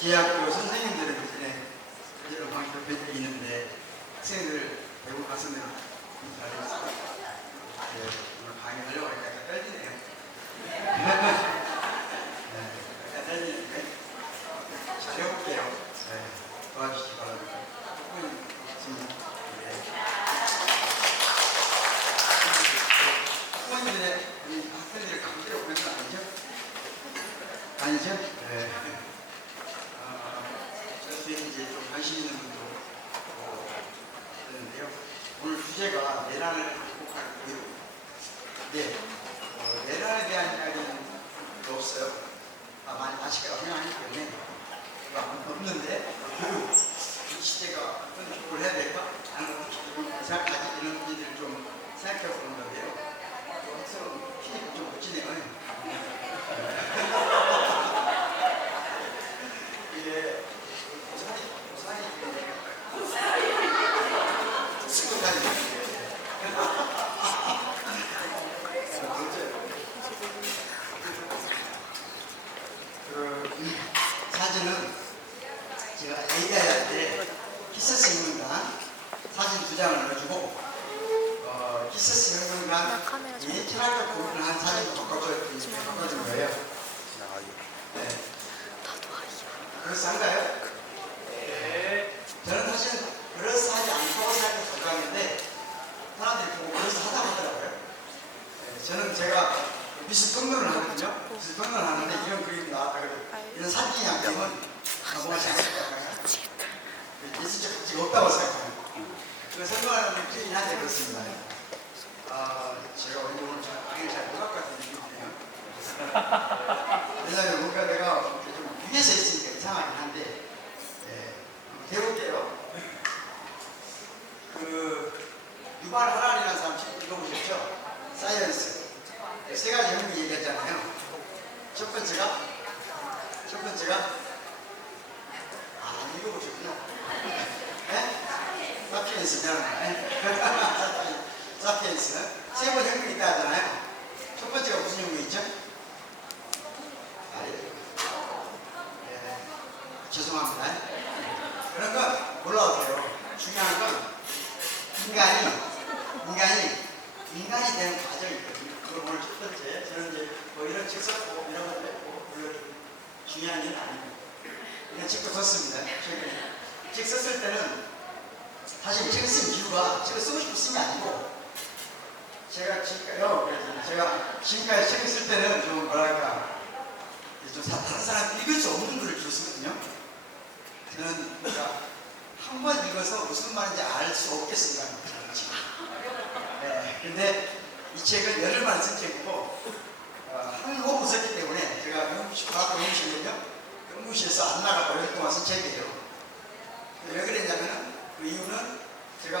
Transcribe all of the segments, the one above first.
기하학교 선생님들은 그전에 그저런 방송 뵌 적이 있는데 학생들 배우 가슴을 잘했어요. 오늘 강의하려고 하니까 약간 떨리네요. 약간 떨리는데 잘 해볼게요. 도와주시기 바랍니다. 부모님들의 학생들의 강제로 보내는 건 아니죠? 아니죠? 이제 좀 관심 있는 분도 있는데요. 오늘 주제가 내란을 극복할 교육. 네, 내란에 대한 이야기는 없어요. 많이 아시겠다 생각하기 때문에 없는데 교육 이 시대가 어떤 교육을 해야 될까 하는 것도 생각하지 이런 분들을 좀 생각해 보는 건데요. 학생은 피디가 좀 멋지네요. 이게 사진은 제가 AI한테 키서스 혁명관 사진 2장을 넣어주고 키서스 혁명관이 철학적 고민을 한 사진을 바꿔준 거예요. 네. 그럴싸한가요? 네. 저는 사실 그럴싸하지 않다고 생각해서 가져왔는데 사람들이 보고 그럴싸하다고 하더라고요. 네. 저는 제가 미술 평론을 하거든요. 미술 평론을 하는데 이런 그림이 나왔다 그래요. 이런 사진이 양념은 뭐가 잘못됐다고요? 예술적 가치가 없다고 생각합니다. 그 설명하는 게 틀리긴 한데 그렇습니다. 제가 오늘 강의를 잘 못할 것 같은 느낌이 드네요. 왜냐하면 뭔가 내가 좀 위에서 있으니까 이상하긴 한데 해볼게요. 유발 하란이라는 사람 책 읽어보셨죠? 사이언스. 세 가지 형국 얘기했잖아요. 첫 번째가 읽어보셨구나. 네? 사피엔스잖아요. 사피엔스. 세 번 형국이 있다 하잖아요. 첫 번째가 무슨 형국이 있죠? 죄송합니다. 그런 건 몰라도 돼요. 중요한 건 인간이 되는 과정이 있거든요. 그걸 오늘 첫 번째, 저는 이제 뭐 이런 책 썼고 이런 것도 했고 물론 중요한 일은 아니고 이런 책도 썼습니다. 책 썼을 때는 사실 이 책을 쓴 이유가 책을 쓰고 싶어 쓴 게 아니고 제가 지금까지 책을 쓸 때는 좀 뭐랄까 좀 다른 사람 읽을 수 없는 글을 주로 쓰거든요. 저는 그러니까 한 번 읽어서 무슨 말인지 알 수 없게 쓴 거 아닙니까? 근데 이 책은 열흘 만에 쓴 책이고 한 호흡 썼기 때문에 제가 과학과 연구실이거든요. 연구실에서 안 나가고 열흘 동안 쓴 책이에요. 왜 그랬냐면은 그 이유는 제가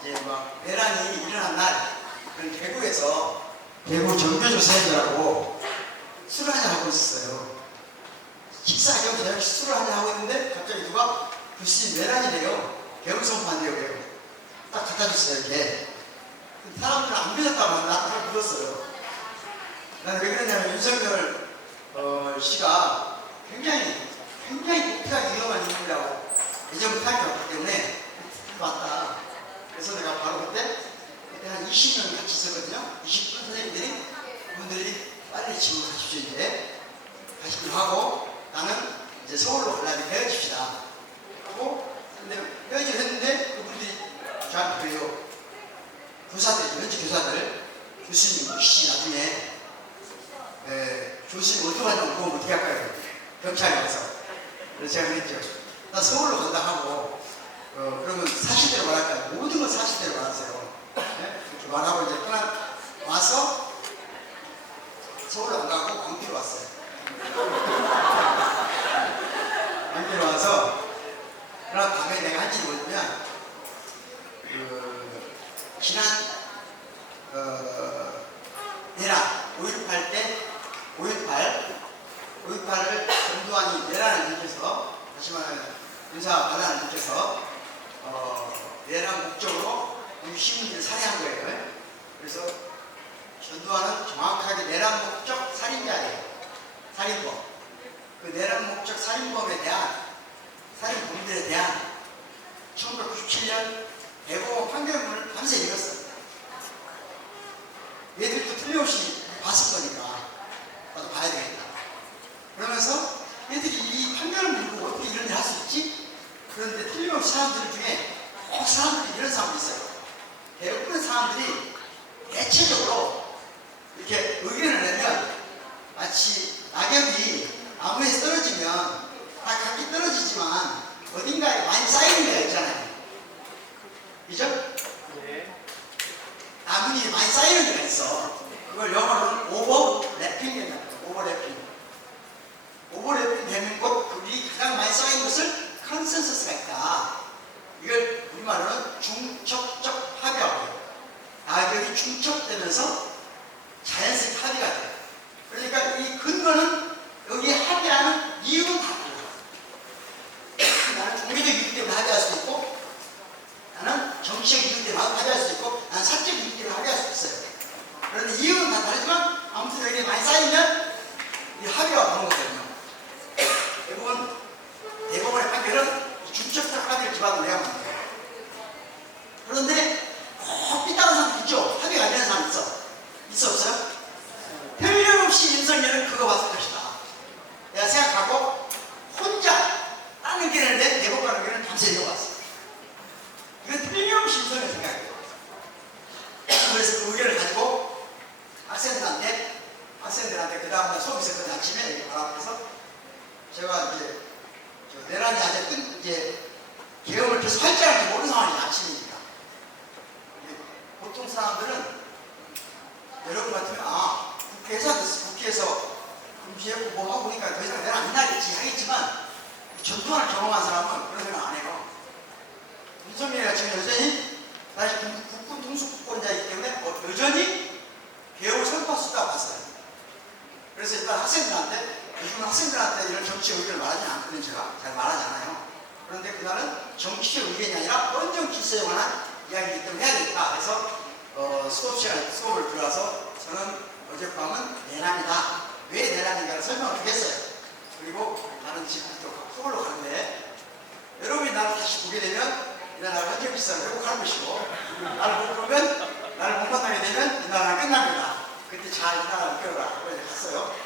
이제 막 내란이 일어난 날 대구에서 대구 정교조사회라고 술을 한잔 하고 있었어요. 식사 겸 저녁 술을 한잔 하고 있는데 갑자기 누가 글씨 내란이래요. 개울선판대요. 딱 갖다 줬어요. 이렇게 사람들은 안 믿었다고 나한테 물었어요. 나는 왜 그러냐면 윤석열 씨가 굉장히 높이가 위험한 인물이라고 예전부터 생각했기 때문에 맞다. 그래서 내가 바로 그때 한 20년 같이 있었거든요. 20분 선생님들이 그분들이 빨리 집으로 가십시오. 이제 가시기로 하고 나는 이제 서울로 가려면 헤어집시다 하고 근데 헤어지를 했는데 그분들이 저한테 그래요. 교사들, 현지 교사들 교수님 혹시 나중에 교수님 어디로 가냐고 물어보면 어떻게 할까요? 경찰에 가서. 그래서 제가 그랬죠. 나 서울로 간다 하고 그러면 사실대로 말할까요? 모든 건 사실대로 말하세요. 이렇게 말하고 이제 와서 서울로 안 가고 광주로 왔어요. 광주로 와서 그러나 밤에 내가 한 일이 뭐냐면 지난 내란 5.18 때 5.18을 전두환이 내란을 일으켜서 다시 말하면 군사 반란을 일으켜서 내란 목적으로 우리 시민들을 살해한 거예요. 그래서 전두환은 정확하게 내란 목적 살인자예요. 판결문을 밤새 읽었어요. 얘들도 틀림없이 봤을 거니까 나도 봐야 되겠다. 그러면서 얘들이 이 판결을 읽고 어떻게 이런 일을 할 수 있지? 그런데 틀림없이 사람들 중에 꼭 사람들이 이런 사람도 있어요. 대부분의 사람들이 대체적으로 이렇게 의견을 내면 마치 낙엽이 나무에서 떨어지면 다 각기 떨어지지만 어딘가에 많이 쌓이는 데가 있잖아요. 그죠? 네. 나뭇잎이 많이 쌓이는 데가 있어. 그걸 영어로는 오버래핑이라고 해요. 오버래핑. 오버래핑 되는 곳, 그게 가장 많이 쌓인 곳을 컨센서스가 있다. 이걸 우리말로는 중첩적 합의라고 해요. 낙엽이 중첩되면서 자연스럽게 합의가 돼요. 그러니까 이 근거는 여기에 합의하는 이유는 다 달라요. 나는 종교적 이유 때문에 합의할 수도 있고, 나는 정치적 이유 때문에 합의할 수도 있고, 나는 사적 이유 때문에 합의할 수도 있어요. 그런데 이유는 다 다르지만 아무튼 여기에 많이 쌓이면 이 합의가 오는 거거든요. 대법원의 판결은 중첩적 합의를 기반으로 해야만 돼요. 그런데 꼭 삐딱한 사람도 있죠. 합의가 안 되는 사람 있어. 있어 없어요? 틀림없이 윤석열은 그거 봤을 것이다. 내가 생각하고 혼자 다른 의견을 내 대법관 의견을 밤새 읽어봤어. 이건 틀림없이 윤석열 생각이에요. 그래서 그 의견을 가지고 학생들한테 그 다음날 수업 있었거든요. 아침에 여기 바로 앞에서 제가 이제 내란이 아직 이제 개혁을 계속 할지 안 할지 모르는 상황이 아침이니까. 보통 사람들은 여러분 같으면 국회에서 금지했고 뭐 하고 보니까 더 이상 내란 안 나겠지 하겠지만 전통을 경험한 사람은 그런 생각 안 해요. 윤석열이가 지금 여전히 다시 국군 통수권자이기 때문에 여전히 개혁을 선포할 수 있다고 봤어요. 그래서 일단 요즘은 학생들한테 이런 정치 의견을 말하지 않거든요. 제가 잘 말하지 않아요. 그런데 그날은 정치적 의견이 아니라 헌정 질서에 관한 이야기이기 때문에 해야 되겠다. 그래서 수업을 들어가서 저는 어젯밤은 내란이다. 왜 내란인가를 설명을 하겠어요. 그리고 나는 지금부터 서울로 가는데 여러분이 나를 다시 보게 되면 이 나라가 헌정 질서를 회복하는 것이고 나를 못 보면 나를 못 만나게 되면 이 나라가 끝납니다. 그때 잘 이 나라를 이끌어라. 그래서 갔어요.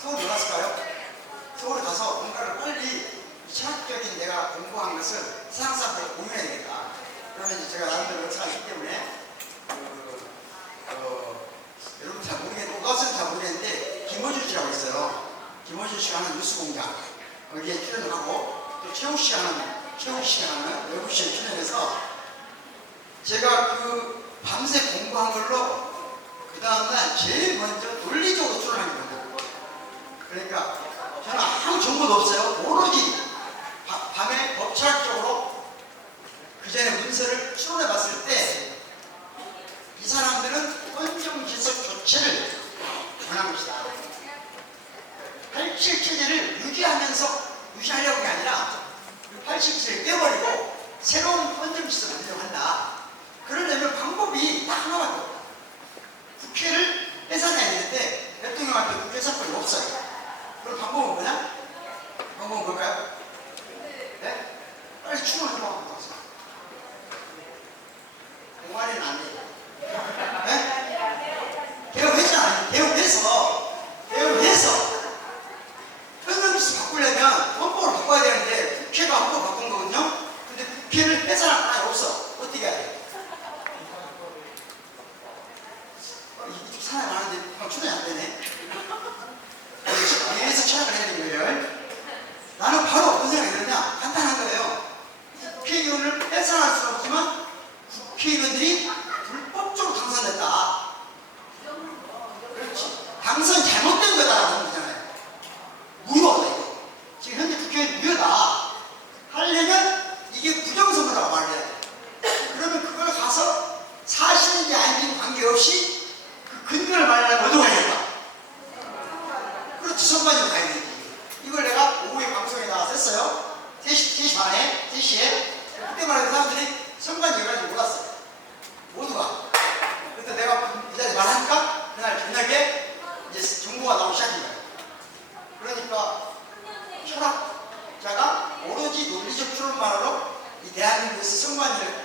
서울 왜 갔을까요? 서울에 가서 뭔가를 빨리 철학적인 내가 공부한 것을 세상 사람들과 공유해야 되겠다. 그러면 이제 제가 나름대로 생각하기 때문에 여러분 잘 모르겠는데 오가수는 잘 모르겠는데 김호준 씨라고 있어요. 김호준 씨가 하는 뉴스공장 거기에 출연을 하고 또 최욱 씨가 하는 외국시에 출연해서 제가 그 밤새 공부한 걸로 그 다음날 제일 먼저 논리적으로 출연한 거예요. 그러니까 저는 아무 정보도 없어요. 오로지 밤에 법철학적으로 그 전에 문서를 추론해 봤을 때 이 사람들은 헌정질서 교체를 원한 것이다. 87체제를 유지하려고 게 아니라 87체제를 깨버리고 새로운 헌정질서를 만들려고 한다. 그러려면 방법이 딱 하나밖에 없다. 국회를 뺏어내야 되는데 대통령한테 국회 사건이 없어요. 그럼 방법은 뭐냐? 방법은 뭘까요? 네? 빨리 추론을 해봐. 동아리는 안 돼요. 네? 개혁했잖아요. 개혁해서 헌정질서 바꾸려면 헌법을 바꿔야 되는데 국회가 헌법을 바꾼 거거든요. 근데 국회를 뺏어낼 사람이 없어. 어떻게 해야 돼? 이쪽 사람이 많은데 출연이 안 되네. 위에서 철학을 해야 되는 거예요. 나는 바로 어떤 생각이 들었냐? 간단한 거예요. 국회의원을 뺏어날 수 없지만 국회의원들이 불법적으로 당선됐다. 그렇지. 당선 잘못된 거다라고 하는 거잖아요. 무효하다 이거. 지금 현재 국회의원 무효다. 하려면 이게 부정선거라고 말을 해야 돼. 그러면 그걸 가서 사실인지 아닌지 관계없이 그 근거를 말하려면 어디로 가야겠다. 그렇지, 선관위로 가야 되지. 이걸 내가 오후에 방송에 나와서 했어요. 3시 반에, 3시에. 그때만 해도 사람들이 선관위 가지고 몰랐어요. 모두가. 그래서 내가 이 자리에 말하니까 그날 저녁에 이제 정보가 나오기 시작한 거예요. 그러니까 철학자가 오로지 논리적 추론만으로 이 대한민국에서 선관위를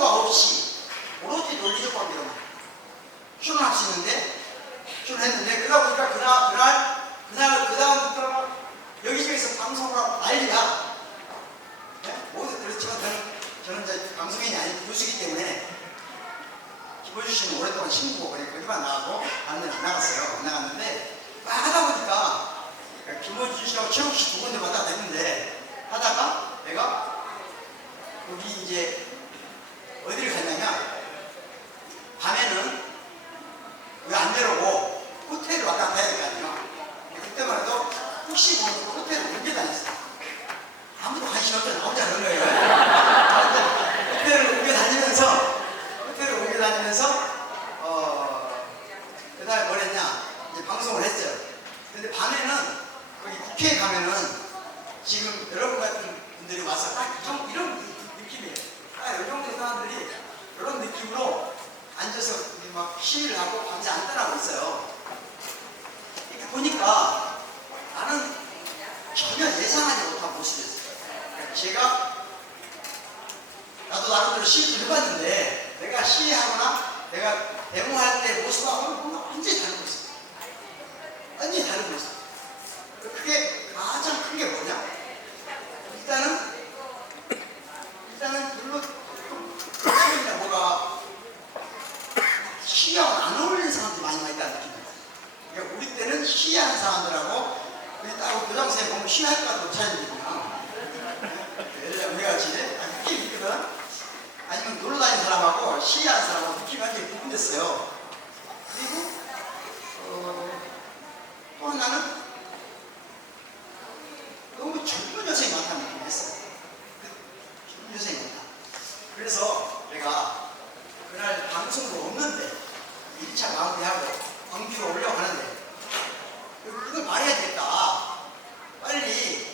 광고가 없이 오로지 논리적 관계로만 출연할 수 있는데 출연했는데 그러다 보니까 그 다음부터 여기저기서 방송을 하고 난리야. 네? 모두 그렇지만 저는 이제 방송인이 아닌 교수이기 때문에 김호주 씨는 오랫동안 친구고 그러니까 거기만 나가고 다른 데는 안 나갔어요. 안 나갔는데 하다 보니까 김호주 씨하고 최욱 씨 두 군데마다 됐는데 하다가 내가 여기 이제 어디를 갔냐면 밤에는 왜 안 내려오고 호텔을 왔다 갔다 해야 될 거 아니에요. 그때만 해도 혹시 모르고 호텔을 옮겨 다녔어요. 아무도 관심 없잖아. 나 혼자 그런 거예요. 호텔을 옮겨 다니면서 그 다음에 뭘 했냐 이제 방송을 했어요. 근데 밤에는 거기 국회에 가면은 지금 여러분 같은 분들이 와서 딱 이런 느낌이에요. 이 정도 사람들이 이런 느낌으로 앉아서 막 시위를 하고 밤새 안 떠나고 있어요. 이렇게 보니까 나는 전혀 예상하지 못한 모습이었어요. 제가 나도 나름대로 시위를 해봤는데 내가 시위하거나 내가 데모할 때 모습하고는 완전히 다른 모습. 완전히 다른 모습. 그게 가장 큰 게 뭐냐? 일단은 별로 시위나 뭐가 시위하고 안 어울리는 사람들이 많이 와 있다는 느낌이에요. 그러니까 우리 때는 시위하는 사람들하고 딱 교장선생님 보면 시위할 것 같은 차이거든요. 우리가 같이 느낌이 있거든. 아니면 놀러 다니는 사람하고 시위하는 사람하고 느낌이 완전히 구분됐어요. 그리고 또 하나는 너무 젊은 여성이 많다는 느낌이 있어요. 젊은 여성이 많다. 그래서 내가 그날 방송도 없는데 1차 마무리하고 광주로 올려가는데 이걸 말해야 되겠다. 빨리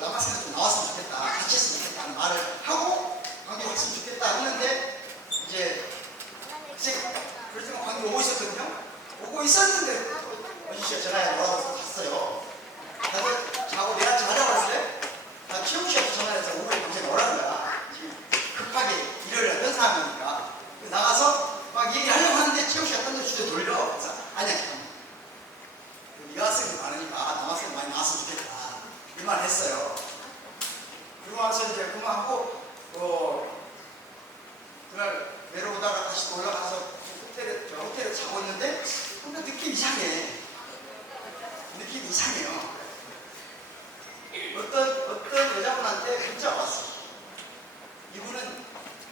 남학생들 좀 나왔으면 좋겠다. 같이 했으면 좋겠다는 말을 하고 광주 왔으면 좋겠다 했는데 이제 그래서 광주 오고 있었거든요. 오고 있었는데 어지씨가 전화해 뭐라고 갔어요. 나도 자고 내한테 하자고 했을 때 나 최욱 씨한테 전화해서 오후에 밤새 오라는 거야. 지금 급하게 일요일에 뜬 사람이니까 나가서 막 얘기하려고 하는데 최욱 씨가 딴 데 주제 돌려. 그래서 아니야 잠깐만. 여학생이 많으니까 남학생이 많이 나왔으면 좋겠다. 이 말 했어요. 그러고 와서 이제 그만하고 그날 내려오다가 다시 올라가서 호텔에 자고 있는데 뭔가 느낌이 이상해. 느낌이 이상해요. 어떤 여자분한테 문자가 왔어요. 이분은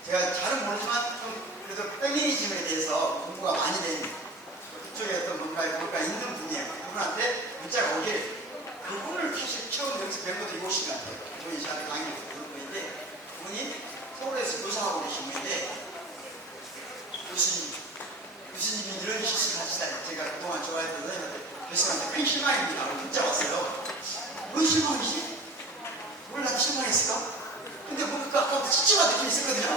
제가 잘은 모르지만 좀 그래도 페미니즘에 대해서 공부가 많이 된 그쪽에 어떤 뭔가 있는 분이에요. 그분한테 문자가 오길 그분을 처음 여기서 뵌 것도 이곳인 것 같아요. 저희 저한테 강의를 듣는 분인데 그분이 서울에서 교사하고 계신 분인데 교수님이 이런 실수를 하시다니 제가 그동안 좋아했던 교수님한테 큰 실망입니다. 문자 왔어요. 뭔 실망이지? 뭘 나한테 실망했을까? 근데 뭔가 아까부터 찝찝한 느낌이 있었거든요.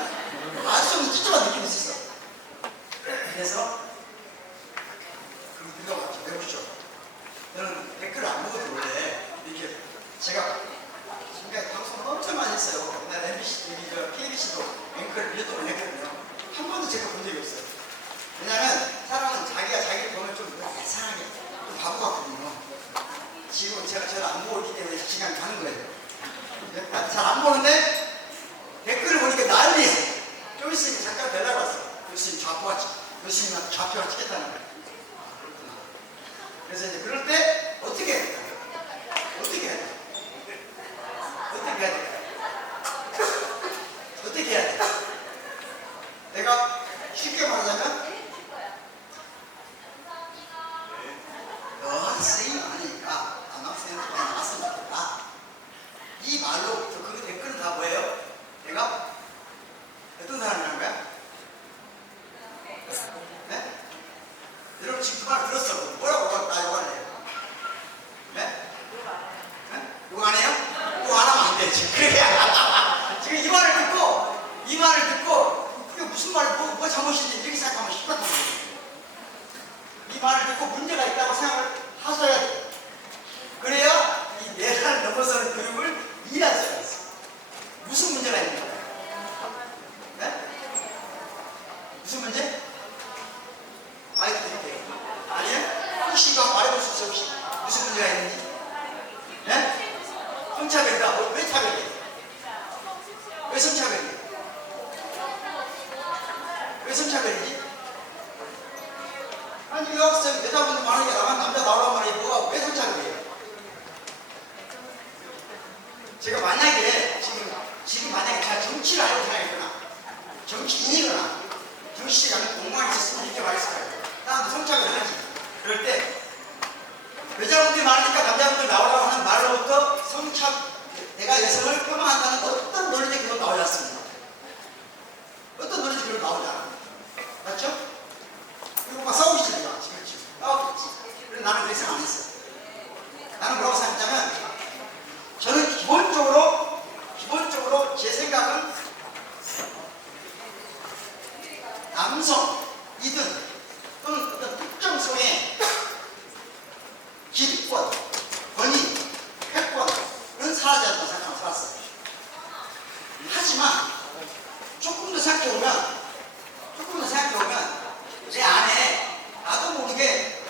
아주 좀 찝찝한 느낌이 있었어. 그래서 그럼 들어가죠. 해보시죠. 저는 댓글을 안 보거든요. 원래 이렇게 제가 지금까지 방송을 엄청 많이 했어요. 옛날 MBC, KBC도 앵커를 1년 동안 했거든요. 한 번도 제가 본 적이 없어요. 왜냐면 사람은 자기가 자기를 보면 좀 이상하게 좀 바보 같거든요. 지금 제가 저를 안 보고 있기 때문에 시간이 가는 거예요. 잘 안 보는데 댓글을 보니까 난리예요. 좀 있으니까 잠깐 연락 왔어. 교수님 교수님한테 좌표가 찍겠다는 거예요. 아, 그렇구나. 그래서 이제 그럴 때 어떻게 해야 될까요? 어떻게 해야 될까요? 어떻게 해야 될까요? 어떻게 해야 될까요? 내가 쉽게 말하자면 여학생이 많으니까 남학생한테 많이 나왔으면 좋겠다. 이 말로부터 그 댓글은 다 뭐예요? 내가 어떤 사람이라는 거야? 네? 여러분 지금 그 말 들었어? 뭐라고 나 욕하네요? 네? 네? 욕 안 해요? 욕 안 하면 안 돼. 지금 지금 이 말을 듣고 그게 무슨 말을 뭐 잘못인지 이렇게 생각하면 심각한 거예요. 이 말을 듣고 문제가 있다고 생각을 하셔야 돼. 그래야 이 내란을 넘어서는 교육을 이해할 수가 있어. 무슨 문제가 있는 거야? 네? 혹시 이거 말해볼 수 있어? 혹시 무슨 문제가 있는지? 네? 성차별이다. 왜 차별이야? 왜 성차별이야? 왜 성차별이지? 아니 여자분들 많으니까 나만 남자 나오란 말이야. 뭐가 왜 성차별이에요? 제가 만약에 지금 만약에 제가 정치를 하려고 생각했거나 정치인이거나 정치에 공무원이 있었으면 이렇게 말했을 거예요. 나한테 성차별을 하지. 그럴 때 여자분들이 많으니까 남자분들 나오라고 하는 말로부터 내가 여성을 폄하한다는 어떤 논리적 기록 나오지 않습니다. 어떤 논리적 기록 나오지 않아요. 맞죠? 그리고 막 싸우기 전에 지금 싸우겠지. 그래서 나는 그렇게 생각 안 했어요. 나는 뭐라고 생각했냐면 저는 기본적으로 제 생각은 남성이든 또는 어떤 특정 성의 기득권, 권위, 패권은 사라지지 않다고 생각하고 살았어요. 하지만 조금 더 생각해보면 내 안에 나도 모르게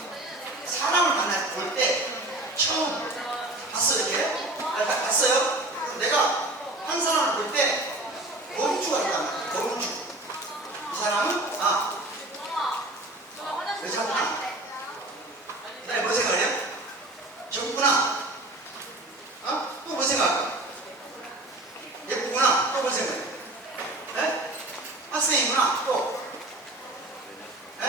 사람을 볼 때 처음 봤어 이렇게? 봤어요? 내가 한 사람을 볼 때 범주가 있단 말이야. 범주. 이 사람은 여자구나. 그다음에 뭐 생각해요? 젊구나. 또 뭐 생각할까? 예쁘구나. 또 뭐 생각해? 네? 학생이구나. 또? 네?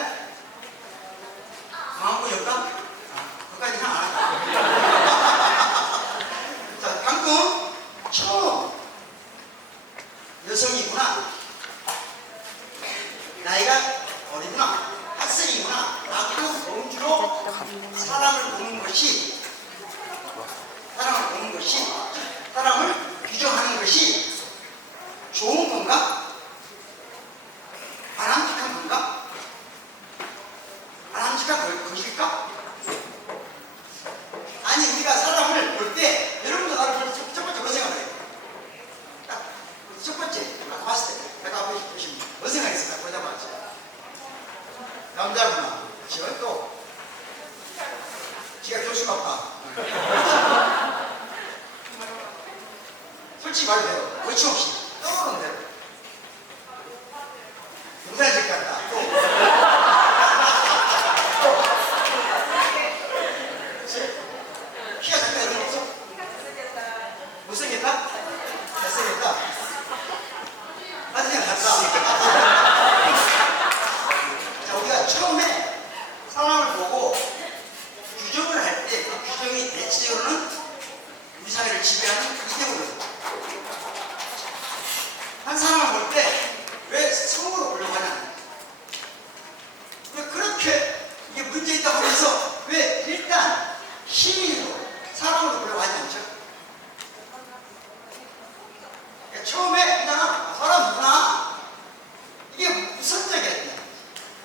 강한 보였다? 그까지 생각 안 할까? 자, 방금 처음 여성이구나. 나이가 어리구나. 학생이구나. 라고 범주로 사람을 보는 것이 사람을 규정하는 것이 좋은 건가? 바람직한 건가? 바람직한 것일까? 아니 우리가 사람을 볼 때 여러분도 나를 볼 때 첫 번째 뭐 생각해요? 첫 번째 아까 봤을 때 내가 보시면 뭐 생각했을까? 보자마자 남자구나. 지금 또 지가 교수가 없다. 솔직히 말해요. 거침없이 떠오르는 대로 농사질 것 같다. 또 키가 작다 이런 거 없어? 못생겼다? 잘생겼다? 맞은 생각 같다. 자, 우리가 처음에 사람을 보고 규정을 할 때 그 규정이 대체적으로는 우리 사회를 지배하는 이념으로 한 사람을 볼 때 왜 성으로 보려고 하냐? 왜 그렇게 이게 문제 있다고 하면서 왜 일단 시민으로 사람으로 보려고 하지 않죠? 그러니까 처음에 그냥 사람 누구나 이게 우선적이야.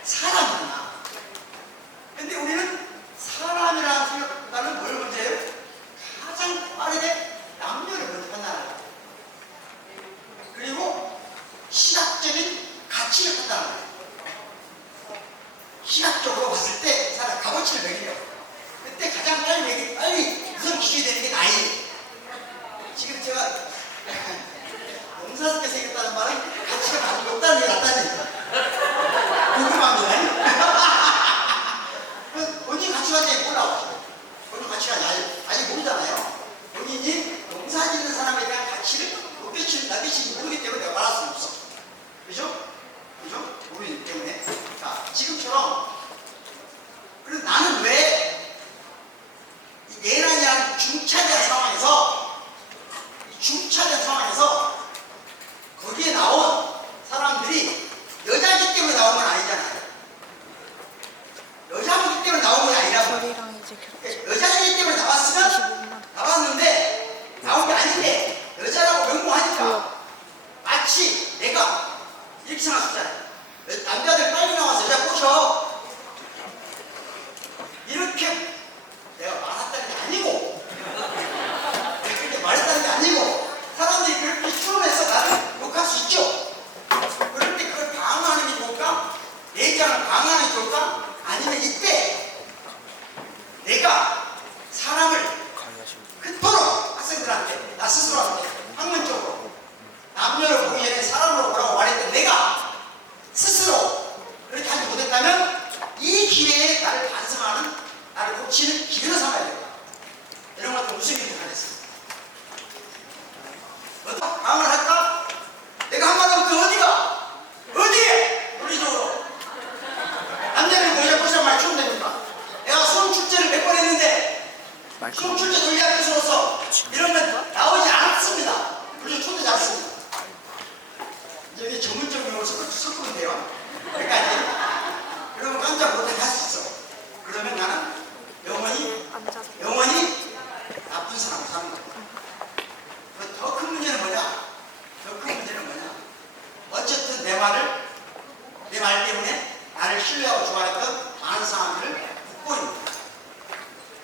사람이구나. 근데 우리는 사람이라는 생각보다는 뭘 먼저 해요? 가장 빠르게 남녀를 먼저 판단하는 거예요. 그리고 시각적인 가치를 판단하는 거예요. 시각적으로 봤을 때 사람 값어치를 매기려고. 그때 가장 빨리 우선 기준이 되는 게 나이예요. 지금 제가 농사스럽게 생겼다는 말은 가치가 많이 없다는 게 낫다는 얘기예요. 궁금합니다. 본인 가치관이 몰라요. 본인 가치관이 아직 모르잖아요. 본인이 농사 짓는 사람에 대한 가치를 낮게치는지 모르기 때문에 내가 말할 수 없어. 그죠? 모르기 때문에. 자, 지금처럼. 그래서 나는 왜 내란이라는 중차대한 상황에서 거기에 나온 사람들이 여자이기 때문에 나온 건 아니잖아요. 여자이기 때문에 나온 게 아니라고. 여자이기 때문에 나왔는데 나온 게 아닌데 여자라고 명명하니까 마치 내가 이렇게 생각할 수 있잖아요. 남자들 빨리 나와서 여자 꼬셔. 이렇게 내가 말했다는 게 아니고 그렇게 말했다는 게 아니고 사람들이 그렇게 추론해서 나를 욕할 수 있죠. 그럴 때 그걸 방어하는 게 좋을까? 내 입장을 방어하는 게 좋을까? 아니면 이때 기회에 나를 반성하는, 나를 고치는 기회로 삼아야 된다. 이런 것도 무슨 일이 하겠습니다. 너도 강을 할까? 내가 한 말 하면 그 어디가? 어디에? 논리적으로. 남자는 여자 꼬시란 말 추면 됩니까? 내가 수험 출제를 몇 번 했는데 수험 출제 돌리학 교수로서 이러면 나오지 않았습니다. 그래서 초대지 않습니다. 이제 전문적 용어를 섞으면 돼요. 여기까지. 그러면 깜짝 못하게 할 수 있어. 그러면 나는 영원히 나쁜 사람으로 사는 거야. 더 큰 문제는 뭐냐? 더 큰 문제는 뭐냐? 어쨌든 내 말 때문에 나를 신뢰하고 좋아했던 많은 사람들을 묻고 있는 거야.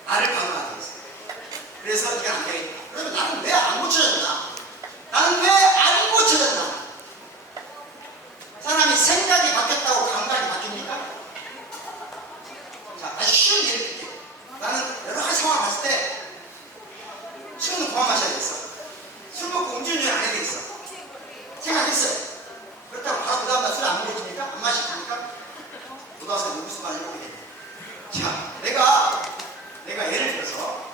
나를 방어하기 위해서. 그래서 이게 안 되겠다. 그러면 나는 왜 안 고쳐졌나? 나는 왜 안 고쳐졌나? 사람이 생각이 바뀌었다고 감각이 바뀝니까? 자, 아주 쉬운 예를 들게요. 나는 여러 가지 상황을 봤을 때 술은 그만 마셔야 되겠어. 술 먹고 음주운전 안 해야 되겠어. 생각했어요. 그렇다고 바로 그 다음날 술 안 먹어줍니까? 안 마시십니까? 고등학생 무슨 말을 해보게 되네. 자, 내가 예를 들어서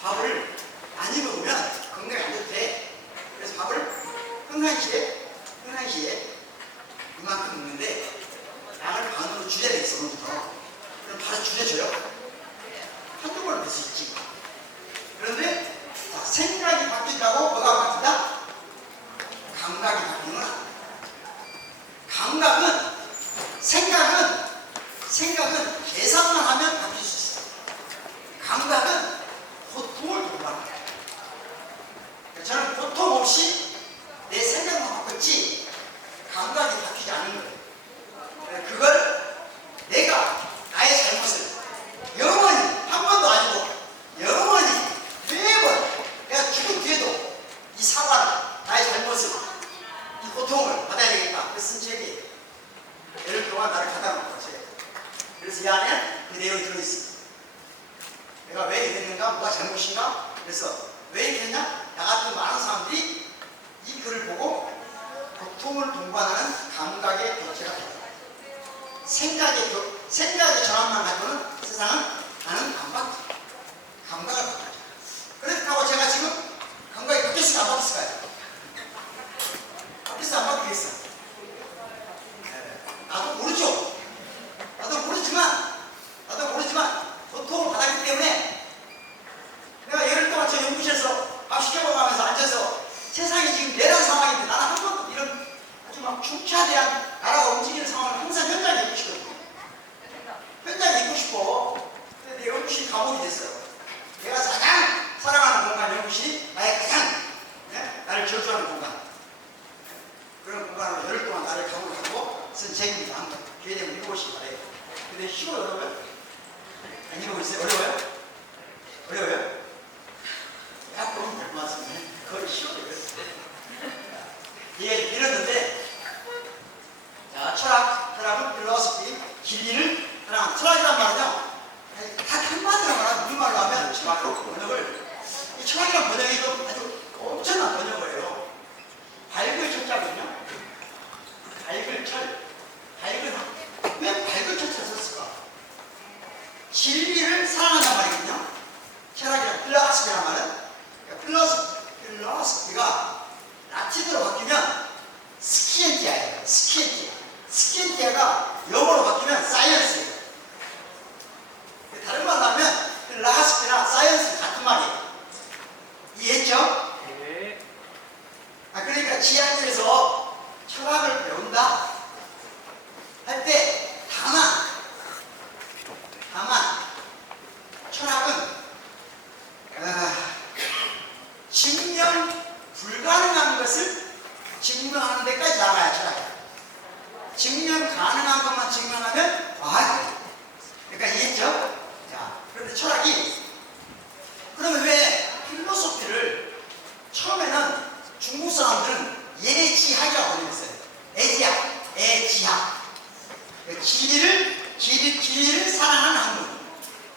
밥을 많이 먹으면 건강에 안 좋대. 그래서 밥을 흥한시에 이만큼 먹는데 양을 반으로 줄여야 되겠어. 오늘부터. 그럼 바로 줄여줘요. 한두 번을 낼 수 있지. 그런데 자, 생각이 바뀐다고 뭐가 바뀐다? 감각이 바뀌는 건 아니야. 감각은 생각은 계산만 하면 바뀔 수 있어. 감각은 고통을 동반하는 거야. 저는 고통 없이 내 생각만 바꿨지 감각이 바뀌지 않는 거예요. 그걸 내가 나의 잘못을 영원히 한 번도 아니고 영원히 매번 내가 죽은 뒤에도 이 사과를 나의 잘못을 이 고통을 받아야 되겠다. 그래서 쓴 책이 예를 동안 나를 가다놓은 거지. 그래서 이 안에 그 내용이 들어있습니다. 내가 왜 이랬는가? 뭐가 잘못인가? 그래서 왜 이랬냐? 나 같은 많은 사람들이 이 글을 보고 고통을 동반하는 감각의 교체가 된다. 생각의 전환만 가지고는 세상은 나는 감각을 바꿔줘. 그렇다고 제가 지금 감각이 바뀌었을까 안 바뀌었을까요? 바뀌었어 안 바뀌었어? 나도 모르지만 고통을 받았기 때문에 내가 예를 동안 저 연구실에서 밥 시켜먹으면서 앉아서 세상이 지금 내란 상황인데 나는 한 번도 이런 아주 막 중차대한 나라가 움직이는 상황을 항상 현장에 있고 싶거든요. 현장에 있고 싶어. 근데 내 연구실이 감옥이 됐어요. 내가 가장 사랑하는 공간 연구실이 나의 가장 나를 저주하는 공간. 그런 공간으로 열흘 동안 나를 감옥에 두고 쓴 책입니다. 한번 기회 되면 읽어보시기 바래요. 근데 쉬워요, 어려워요? 안 읽어보세요? 어려워요? 어려워요? 약간 될것 같은데 거의 쉬워요. 얘기 들었는데 자, 철학은 필로소피, 진리를 사랑한다. 철학이란 말은요, 다 한마디로 말하면 우리말로 하면 철학으로 번역을, 이 철학이란 번역이 아주 엄청난 번역어예요. 밝을 철자거든요. 왜 밝을 철자를 썼을까? 진리를 사랑한단 말이거든요. 철학이란 필로소피란 말은, 그러니까 필로소피가 라틴어로 바뀌면 스키엔티아예요. 스키엔티아가 영어로 바뀌면 사이언스예요. 다른 말로 하면 필로소피나 사이언스 같은 말이에요. 이해했죠? 네. 그러니까 지하철에서 철학을 배운다 할 때 다만 철학은 증명 불가능한 것을 증명하는 데까지 나가야 철학이. 증명 가능한 것만 증명하면 과학이에요. 그러니까 이해했죠? 자, 그런데 철학이 그러면 왜 필로소피를 처음에는 중국 사람들은 예지학이라고 번역했어요. 애지학. 진리를 사랑하는 학문.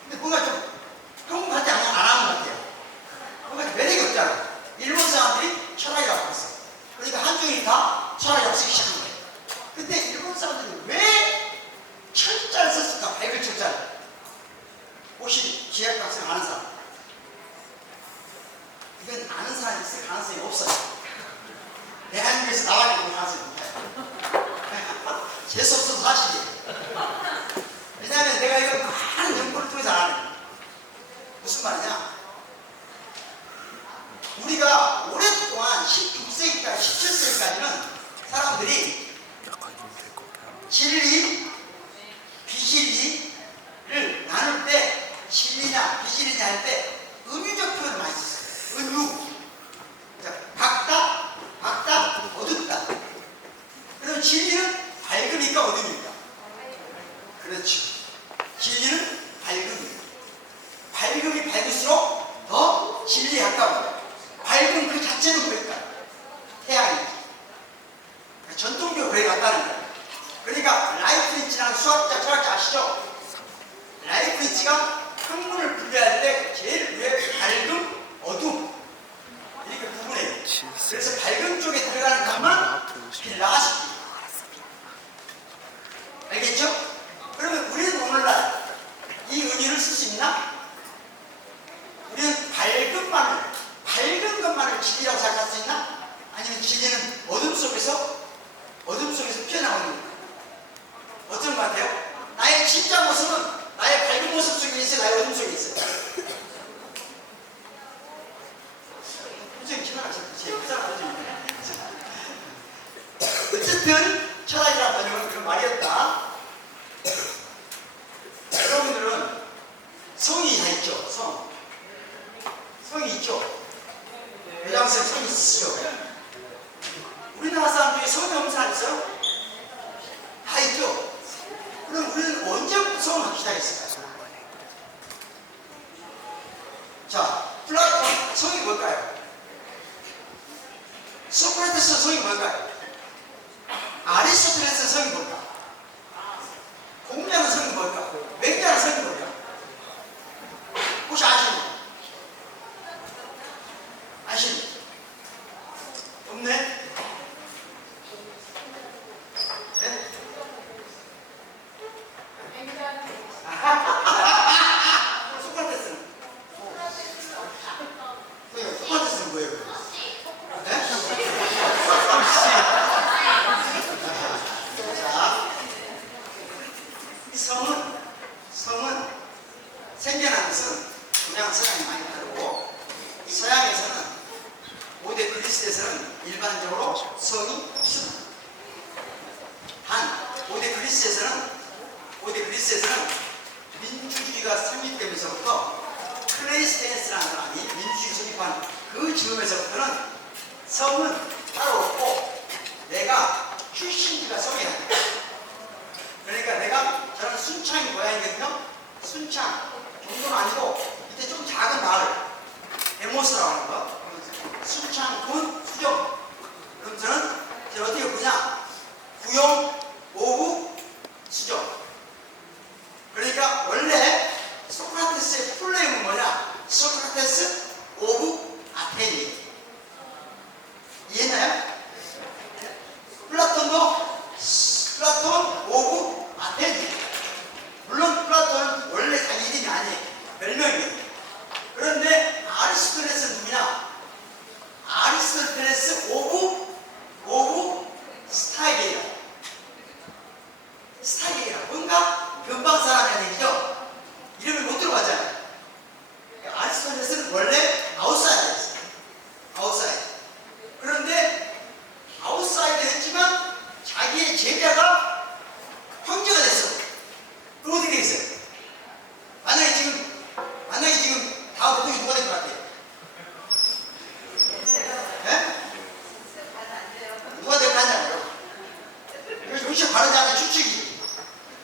근데 뭔가 좀 한국 같지 않은 것 같아요. 뭔가 매력이 없잖아. 일본 사람들이 철학이라고 했어요. 그러니까 한중일이 다 철학이라고 쓰기 시작한 거예요. 근데 일본 사람들이 왜 그렇죠. 진리는 밝음이에요. 밝음이 밝을수록 더 진리에 가까워요. 밝음 그 자체는 뭘까요? 태양이지. 전통적으로 그래 갔다는 거예요. 그러니까 라이프니츠라는 수학자, 철학자 아시죠? 라이프니츠가 학문을 분류할 때 제일 위에 밝음, 어둠 이렇게 구분해요. 그래서 밝음 쪽에 들어가는 것만 빌라가 알겠죠? 그러면 우리는 오늘날 이 은유를 쓸 수 있나? 우리는 밝은 것만을 진리라고 생각할 수 있나? 아니면 진리는 어둠 속에서 피어나오는 거예요? 어떤 것 같아요? 나의 진짜 모습은 나의 밝은 모습 속에 있어요? 나의 어둠 속에 있어요? 표정이 기나가셨죠? 제 부산 표정이네. 어쨌든 철학이라는 번역은 그런 말이었다. 여러분들은 성이 다 있죠? 성이 있죠? 외장생 성이 있으시죠? 우리나라 사람들이 성이 없는 사람 있어요? 다 있죠? 그럼 우리는 언제부터 성을 갖기 시작했을까요? 자, 플라톤 성이 뭘까요? 소크라테스 성이 뭘까요? 아리스토텔레스 성이 뭘까? 공자는 성이 뭘까? 맹자는 성이 뭘까? 혹시 아시는 분? 아시는 분? 없네? 네? 소크라테스는? 소크라테스는 뭐예요? 네? 자, 이 성은 생겨난 것은 그냥 서양이 많이 다르고, 서양에서는 고대 그리스에서는 일반적으로 성이 없습니다. 단 고대 그리스에서는 민주주의가 성립되면서부터 클레이스테네스라는 사람이 민주주의 성립한 그 즈음에서부터는 성은 따로 없고 내가 출신지가 성이야. 그러니까 저는 순창이 고향이거든요. 순창 정도는 아니고 밑에 좀 작은 마을 데모스라고 하는 거. 순창군 수정. 그럼 저는 어떻게 보냐? 구용, 오후, 수정. 그러니까 원래 소크라테스의 풀네임은 뭐냐? 소크라테스 오브 아테니. 이해했나요? 플라톤 오브 아테니. 물론 플라톤은 원래 자기 이름이 아니에요. 별명이에요. 그런데 아리스토텔레스는 누구냐? 아리스토텔레스 오브 스타이게이라. 스타이게이라. 뭔가 변방 사람이라는 얘기죠? 이름을 못 들어봤잖아요. 아리스토텔레스는 원래 아웃사이더였어요. 아웃사이더. 그런데 아웃사이더였지만 자기의 제자가 형제가 됐어. 그럼 어떻게 되겠어요? 만약에 지금 다음 대통령이 누가 될 것 같아요? 네? 누가 될 것 같냐고요? 이거 정신 바르지 않은 추측이.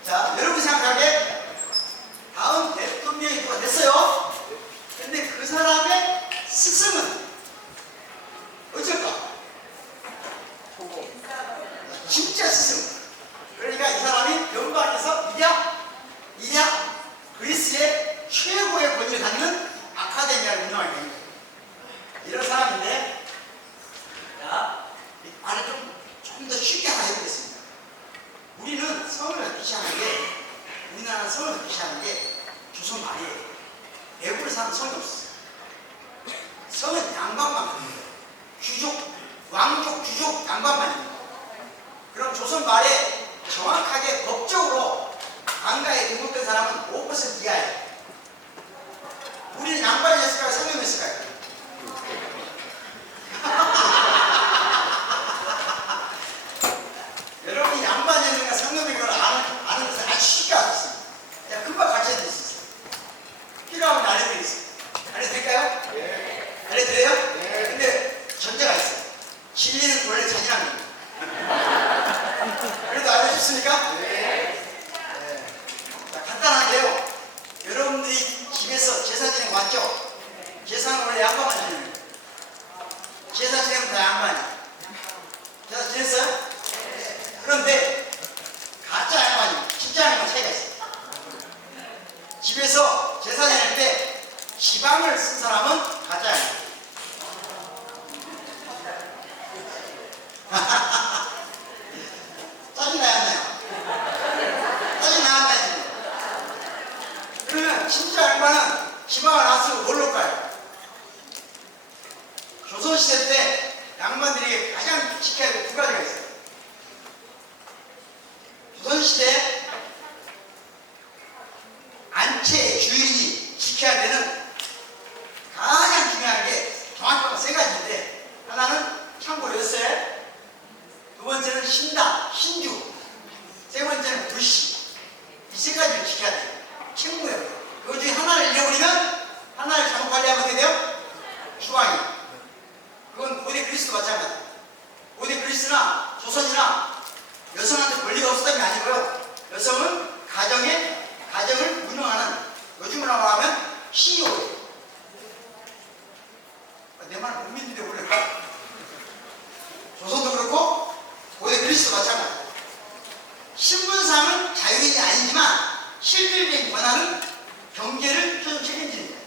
자, 여러분 생각하기에 다음 대통령이 누가 됐어요? 근데 그 사람의 스승은 어쩔까? 진짜 스승. 그러니까 이 사람이 연방에서 이냐 그리스의 최고의 권위를 갖는 아카데미아를 운영하게 됩니다. 이런 사람인데, 자, 말을 좀 더 쉽게 하나 해보겠습니다. 우리나라는 성을 넣기 시작한 게 조선 말이에요. 대부분 사람 성이 없었어요. 성은 양반만 갖는 거예요. 왕족, 귀족, 양반만입니다. 그럼 조선 말에 정확하게 법적으로 강가에 등록된 사람은 5% 이하예요. 우리는 양반이었을까요? 상명이었을까요? 여러분이 양반이었는가 상명이었는가 아는 것은 아주 쉽게 알 수 있어요. 그냥 금방 가르쳐 드릴 수 있어요. 필요하면 알려드리겠습니다. 알려드릴까요? 네. 알려드려요? 네. 근데 전제가 있어요. 진리는 원래 잔인합니다. 그래도 알려주십니까? 네. 네. 지방을 나서고 뭘로 가요? 조선시대 때 양반들이 가장 지켜야 될 두 가지가 있어요. 조선시대 안채 주인이 지켜야 되는 가장 중요한 게 정확하게 세 가지인데, 하나는 참고로 였어요. 두 번째는 신당, 신주. 세 번째는 불씨. 이 세 가지를 지켜야 돼요. 책무예요. 그 중에 하나를 잃어버리면, 하나를 잘못 관리하면 어떻게 돼요? 추방이. 그건 고대 그리스도 마찬가지예요. 고대 그리스나 조선이나 여성한테 권리가 없었던 게 아니고요. 여성은 가정을 운영하는, 요즘으로 말하면 CEO예요. 내 말 못 믿는데 그래. 조선도 그렇고 고대 그리스도 마찬가지예요. 신분상은 자유인이 아니지만 실질적인 권한은 경제를 최종 책임지는 거예요.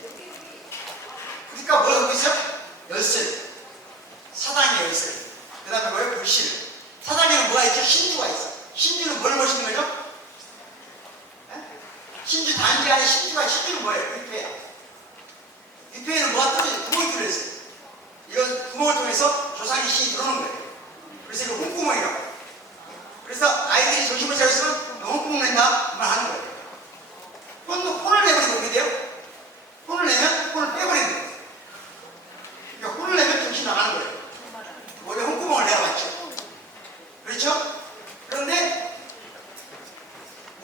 그러니까 뭐라고 하고 있어요? 열쇠. 사당의 열쇠. 그 다음에 뭐예요? 불실. 사당에는 뭐가 있죠? 신주가 있어. 신주는 뭘 모시는 거죠? 신주 단지 안에 신주는 뭐예요? 위패야. 위패에는 뭐가 떨어져? 구멍이 뚫려 있어요. 이건 구멍을 통해서 조상의 신이 들어오는 거예요. 그래서 이거 홍구멍이라고. 그래서 아이들이 정신을 차려 있으면 너 홍구멍 낸다? 그 말 하는 거예요. 혼을 내버리면 어떻게 돼요? 혼을 내면 혼을 빼버리는 거예요. 그러니까 혼을 내면 정신이 나가는 거예요. 원래 홍구멍을 내어봤죠. 그렇죠? 그런데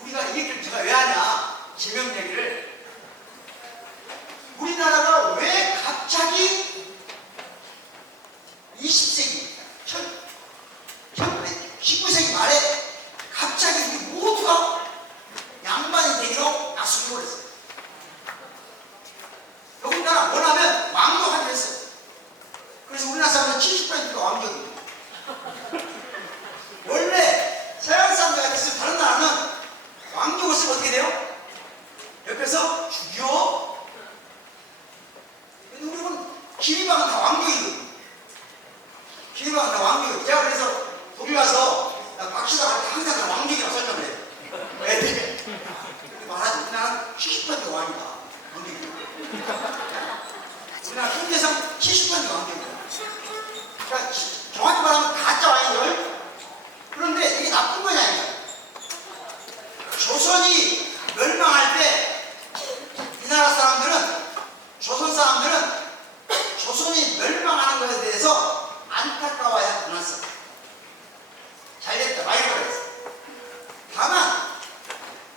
우리가 이 얘기를 제가 왜 하냐? 제명 얘기를. 우리나라가 왜 갑자기 20세기, 19세기 말에 갑자기 우리 모두가 양반이 되기로 약속을 했어요. 더군다나 원하면 왕족하기로 했어요. 그래서 우리나라 사람은 70%가 왕족입니다. 원래 서양 사람들 같았으면 다른 나라는 왕족을 쓰면 어떻게 돼요? 옆에서 죽여. 우리는 기리방은 다 왕족이거든요. 기리방은 다 왕족이에요. 제가 그래서 독일 가서 박시다 할 때 항상 다 왕족이라고 설명을 해요. 왜? 말하지. 우리나라는 70%가 왕이다. 왕족이에요. 우리나라 현대상 70%가 왕족이에요. 그러니까 정확히 말하면 가짜 왕이죠. 그런데 이게 나쁜 거냐 이거야. 조선이 멸망할 때 이 나라 사람들은, 조선 사람들은 조선이 멸망하는 것에 대해서 안타까워하지 않았어요. 잘됐다, 많이 그랬어. 다만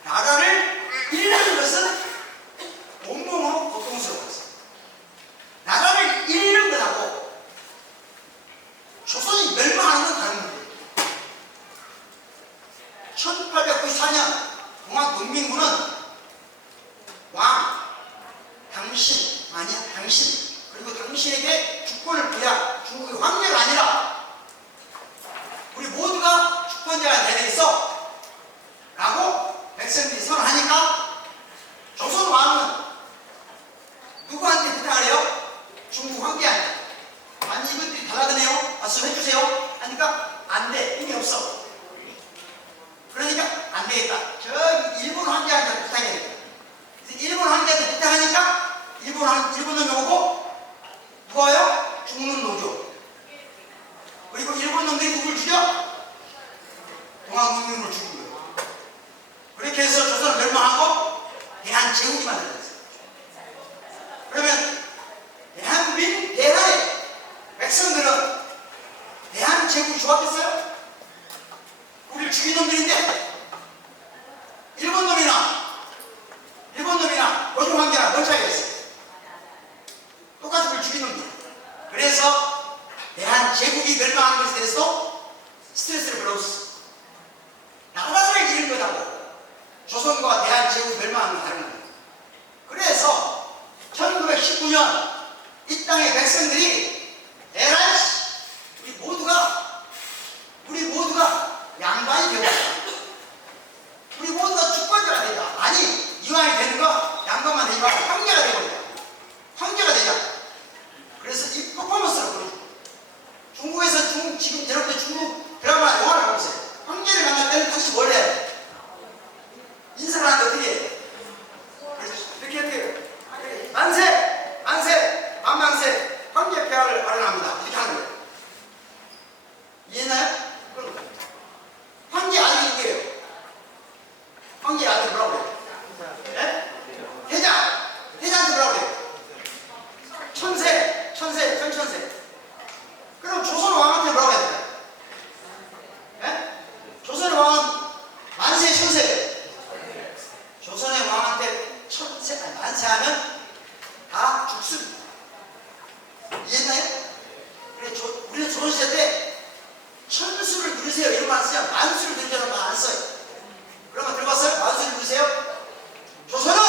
나라를 잃는 것은 온몸으로 고통스러웠어요. 나라를 잃는 것하고 조선이 멸망하는 건 다른 문제예요. 1894년 동학농민군은 당신 그리고 당신에게 주권을 부여, 중국의 황제가 아니라 우리 모두가 주권자가 되어 있어 라고 백성들이 선언하니까 조선 왕은 누구한테 부탁을 해요? 중국 황제한테. 아니 이것들이 달라드네요. 말씀해주세요 하니까 안 돼. 힘이 없어. 그러니까 안 되겠다. 저 일본 황제한테 부탁해야 돼. 일본 황제한테 부탁하니까 일본 놈이 오고 누가 와요? 죽는 노조. 그리고 일본 놈들이 누굴 죽여? 동학농민을 죽인 거예요. 그렇게 해서 조선을 멸망하고 대한제국이 만들어졌어요. 그러면 대한의 백성들은 대한제국이 좋았겠어요? 우리를 죽인 놈들인데 일본 놈이나 노조 관계나 뭔 차이가 있어요? 똑같이 우리를 죽인 놈들. 그래서 대한제국이 멸망한 것에 대해서도 스트레스를 불러왔어. 나라를 잃은 것하고 조선과 대한제국이 멸망한 건 다른 거예요. 그래서 1919년 이 땅의 백성들이 에라이 우리 모두가 양반이 되어버렸다. 우리 모두가 주권자가 되자. 아니 이왕이 되는 거 양반만 되지 말고 황제가 되어버리자. 황제가 되자. 그래서 이 퍼포먼스를 보여줘. 중국에서 지금 여러분들 중국 드라마 영화를 보세요. 황제를 만날 때는 다시 뭘 해요? 인사를 하는데 어떻게 해요? 그래서 이렇게 해요. 황제의 아들 뭐라고 그래요? 네? 태자한테 뭐라고 그래요? 천세, 전천세. 그럼 조선 왕한테 뭐라고 해야 돼요? 네? 조선의 왕은 만세, 천세. 조선의 왕한테 만세하면 다 죽습니다. 이해했나요? 우리는 조선시대 때 천수를 누르세요 이런 말 안 쓰죠. 만수를 누르자는 말 안 써요. 그러면 들어봤어요? 만수를 누르세요. 조선은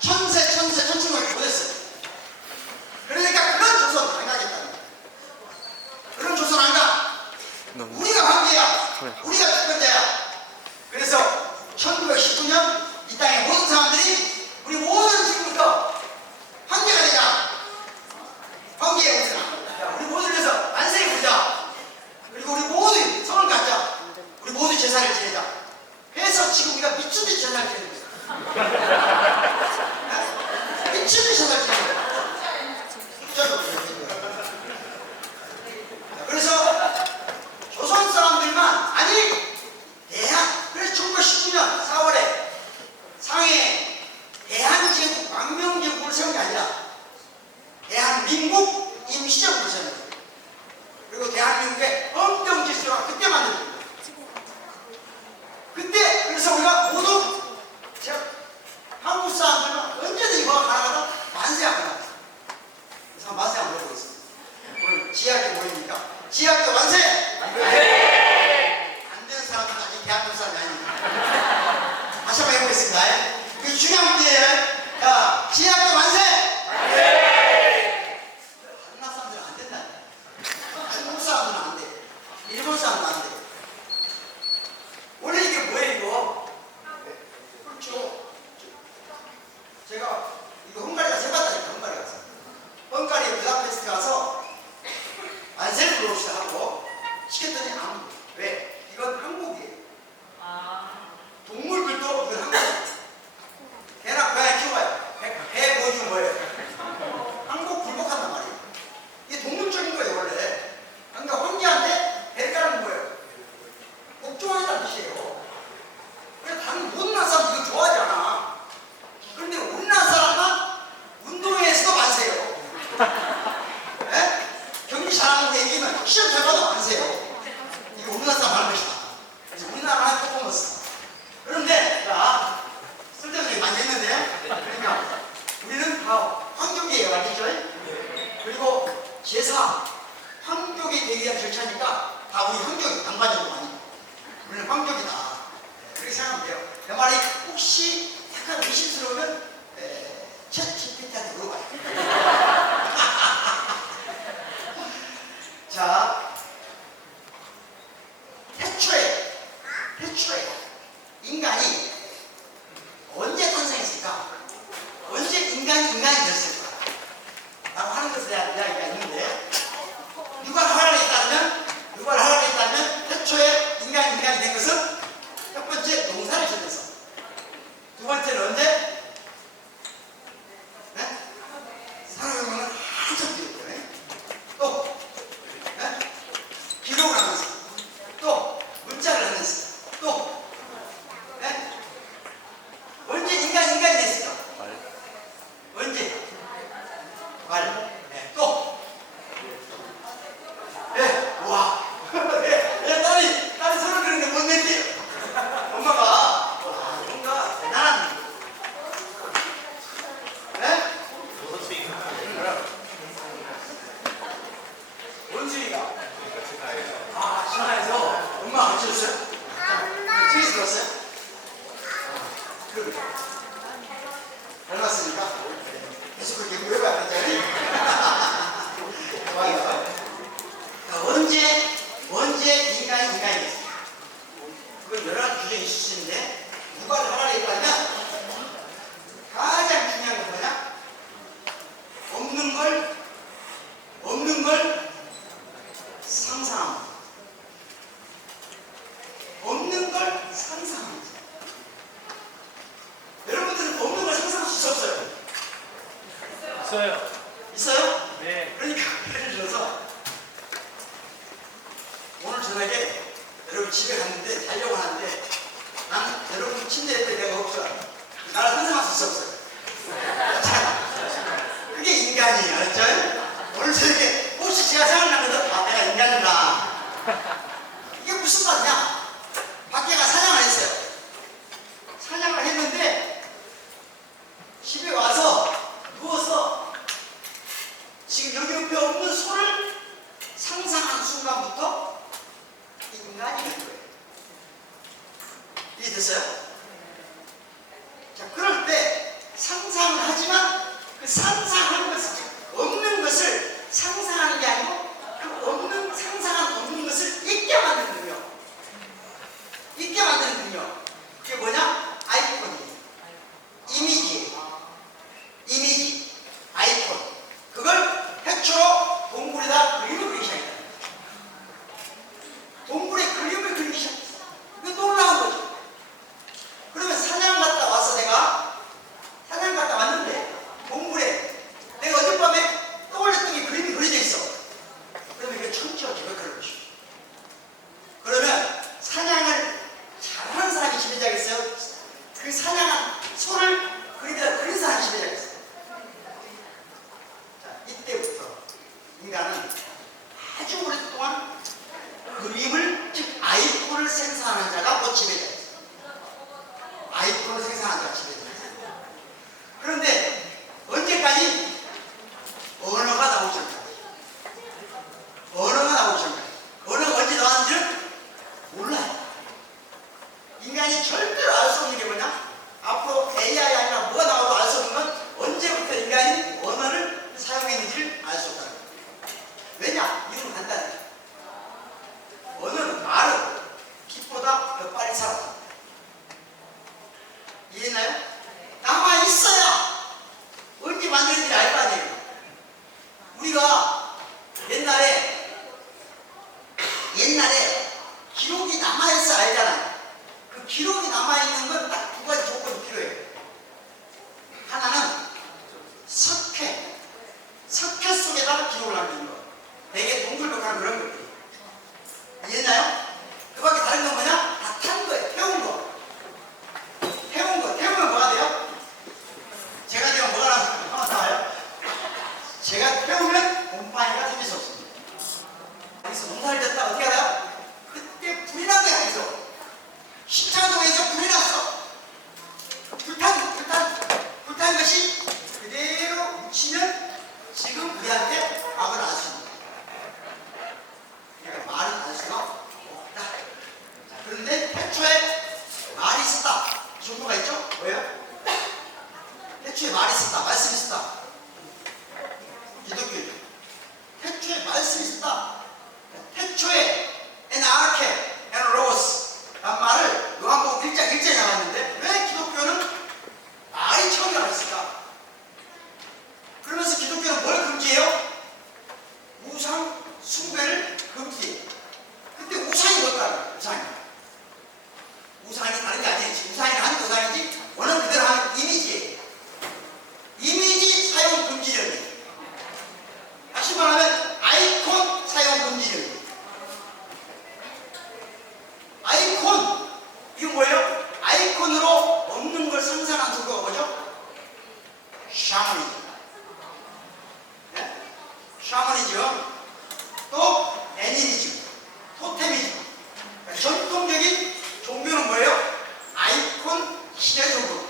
천천을 보냈어요. 그러니까 그런 조선 안 가겠다는 거예요. 그런 조선 안 가. 우리가 황제야. 우리가 특권자야. 그래서 1919년 이 땅의 모든 사람들이 우리 모든 지금부터 황제가 되자. 황제의 우리가 우리 모두 위해서 만세를 부르자. 그리고 우리 모두 성을 갖자. 우리 모두 제사를 지내자. 그래서 지금 우리가 미친듯이 제사를 지내는 거예요. 미친듯이 제사를 지내는 거예요. 그래서 조선 사람들만 아니 그래서 1919년 4월에 상해에 대한제국 망명제국을 세운 게 아니라 대한민국 임시정부를 세운 거예요. 그리고 대한민국의 헌정 질서가 그때 만든 거예요. 그때 그래서 우리가 모두 한국 사람들은 언제든지 뭐가 가능하다 만세하고 나왔어요. 그래서 만세 한번 해보겠습니다. 오늘 지하학교 모이니까 지하학교 만세! 안 되는 사람들은 아직 대학교 사람이 아닙니다. 다시 한번 해보겠습니다. 이게 중요한 문제예요. 자, 지하학교 만세! 다른 나라 사람들은 안 된다. 한국 사람들은 안 돼. 일본 사람들은 안 돼. 원래 이게 뭐예요 이거? 그렇죠. 제가 이거 헝가리 가서 해봤다니까. 헝가리 가서 헝가리 부다페스트 가서 만세를 불러봅시다 하고 시켰더니 안 돼. 왜? 이건 한국이에요. 동물들도 이건 한국이에요. 개나 고양이 키워봐요. 배 보여주면 뭐예요? 한국 굴복한단 말이에요. 이게 동물적인 거예요 원래. 그러니까 황제한테 배를 까는 거예요. 복종하겠다는 뜻이에요. 그래서 다른 모든 나라 사람들 이거 좋아하지 않아. 그런데 우리나라 사람만 운동회에서도 만세요. 네? 경기 잘하는 거 얘기면 시험 잘 봐도 만세요. 이거 우리나라 사람 하는 것이다. 그래서 우리나라만 퍼포먼스. 그런데 자 쓸데없는 얘기 많이 했는데요. 그러니까 우리는 다 황족이에요. 알겠죠? 그리고 제사 황족이 되기 위한 절차니까 다 우리 황족이 양반족도 아니고 우리는 황족이다. 그렇게 생각하면 돼요. 그 말이 혹시 약간 의심스러우면 챗 GPT한테 물어봐요. 자, 태초에 인간이 언제 탄생했을까? 언제 인간이 됐을까? 라고 하는 것에 대한 이야기가 있는데 육아를 하라고 했다면 태초에 인간이 된 것은 첫 번째 농사를 지면서 두 번째는 언제? 네? 산업혁명은 한참 뒤였죠. 또 기록을 하면서 또 문자를 하면서 또 언제 인간이 됐을까? 언제? 또 와 딸이 서로 그러는데 못 냈지? 엄마가 뭔가 대단한 원수이가 신화에서 엄마 안 치웠어요? 트위스 들었어요? 그래 닮았으니까 계속 그렇게 물어봐야 되잖아요. 좋아요. 언제 인간이 됐을까? 그건 여러 가지 규정이 있을 수 있는데 누가를 하라고 했다면 가장 중요한 건 뭐냐? 없는 걸 상상합니다. 없는 걸 상상합니다. 여러분들은 없는 걸 상상할 수 없어요. 있어요? 네. 그러니까 예를 들어서 오늘 저녁에 여러분 집에 갔는데 자려고 하는데 나는 여러분 침대에 있을 때 내가 없어. 나를 상상할 수 없어요. 자, 그게 인간이에요. 알았죠? 오늘 저녁에 혹시 제가 생각나거든. 아, 내가 인간이구나. 이게 무슨 말이냐? 밖에 가 사냥을 했어요. 사냥을 했는데 집에 와서 누워서 지금 여기 옆에 없는 소를 상상한 순간부터 인간이 된 거예요. 이해됐어요? 자, 그럴 때 상상을 하지만 그 상상하는 것을, 없는 것을 상상하는 게 아니고 그 없는, 상상한 없는 것을 있게 만드는 능력. 있게 만드는 능력. 그게 뭐냐? 아이콘이에요. 이미지, 아이콘. 그걸 태초로 동굴에다 그림을 그리기 시작했다. 동굴에 그림을 그리기 시작했어. 이거 놀라운 거죠. 그러면 사냥 갔다 와서 내가 사냥 갔다 왔는데 동굴에 내가 어젯밤에 떠올렸던 게 그림이 그려져 있어. 그러면 이게 천지와 기억하는 것이죠. 그러면 사냥을 잘하는 사람이 지배자겠어요? 그 사냥한 소를 그림에다 그린 사람이 지배자겠어요? 자, 이때부터 인간은 아주 오랫동안 그림을, 즉 아이콘을 생산하는 자가 곧 지배자였어요. 아이콘을 생산하는 자가 지배자였어요. 그런데 언제까지? 언어가 나오기 전까지. 언어가 나오기 전까지. 언어가 언제 나왔는지는 몰라요. 인간이 절대로 알 수 없는 게 뭐냐? 앞으로 AI 아니라 뭐가 나와도 알 수 없는 건 언제부터 인간이 언어를 사용했는지를 알 수 없다는 거예요. 왜냐? 이유는 간단해요. 언어는 말은 빛보다 더 빨리 살아갑니다. 이해했나요? 남아 있어야 언제 만드는지 알 거 아니에요. 우리가 옛날에 기록이 남아있어 알잖아요. 그 기록이 남아있는 건 딱 두 가지 조건이 필요해요. 하나는 석회 속에다가 기록을 남기는 거. 되게 동글동글한 그런 것들. 이해했나요? 그 밖에 다른 건 뭐냐? 다 탄 거예요. 태운 거. 태우면 뭐가 돼요? 제가 지금 뭐가 나와요? 제가 태우면 곰팡이가 생길 수 없습니다. 여기서 농사를 졌다 어떻게 알아요? 그때 불이 난 거야. 여기서 신창동에서 불이 났어. 불탄 것이 그대로 묻히면 지금 우리한테 밥을 알 수 있는 거예요. 그러니까 말은 알 수가 없다. 그런데 태초에 말이 있었다. 정보가 있죠? 뭐예요? 태초에 말이 있었다. 말씀이 있었다. 기독교. 태초에 말씀이 있었다. 태초에 에나르케, 에노로스 란 말을 요한복음 1장 1절에 나왔는데 왜 기독교는 말이 처음에 나왔을까? 그러면서 기독교는 뭘 금지해요? 우상 숭배를 금지해요. 근데 우상이 뭘까요? 우상이 다른 게 아니지. 우상이 하는 우상이지 원하는 그대로 하는 이미지예요. 이미지 사용 금지령이에요. 다시 말하면 아이콘 사용 금지령이에요. 아이콘, 이건 뭐예요? 아이콘으로 없는 걸 상상한 도구가 뭐죠? 샤머니즘. 네? 샤머니즘, 또 애니미즘, 토테미즘. 그러니까 전통적인 종교는 뭐예요? 아이콘 시대 종교.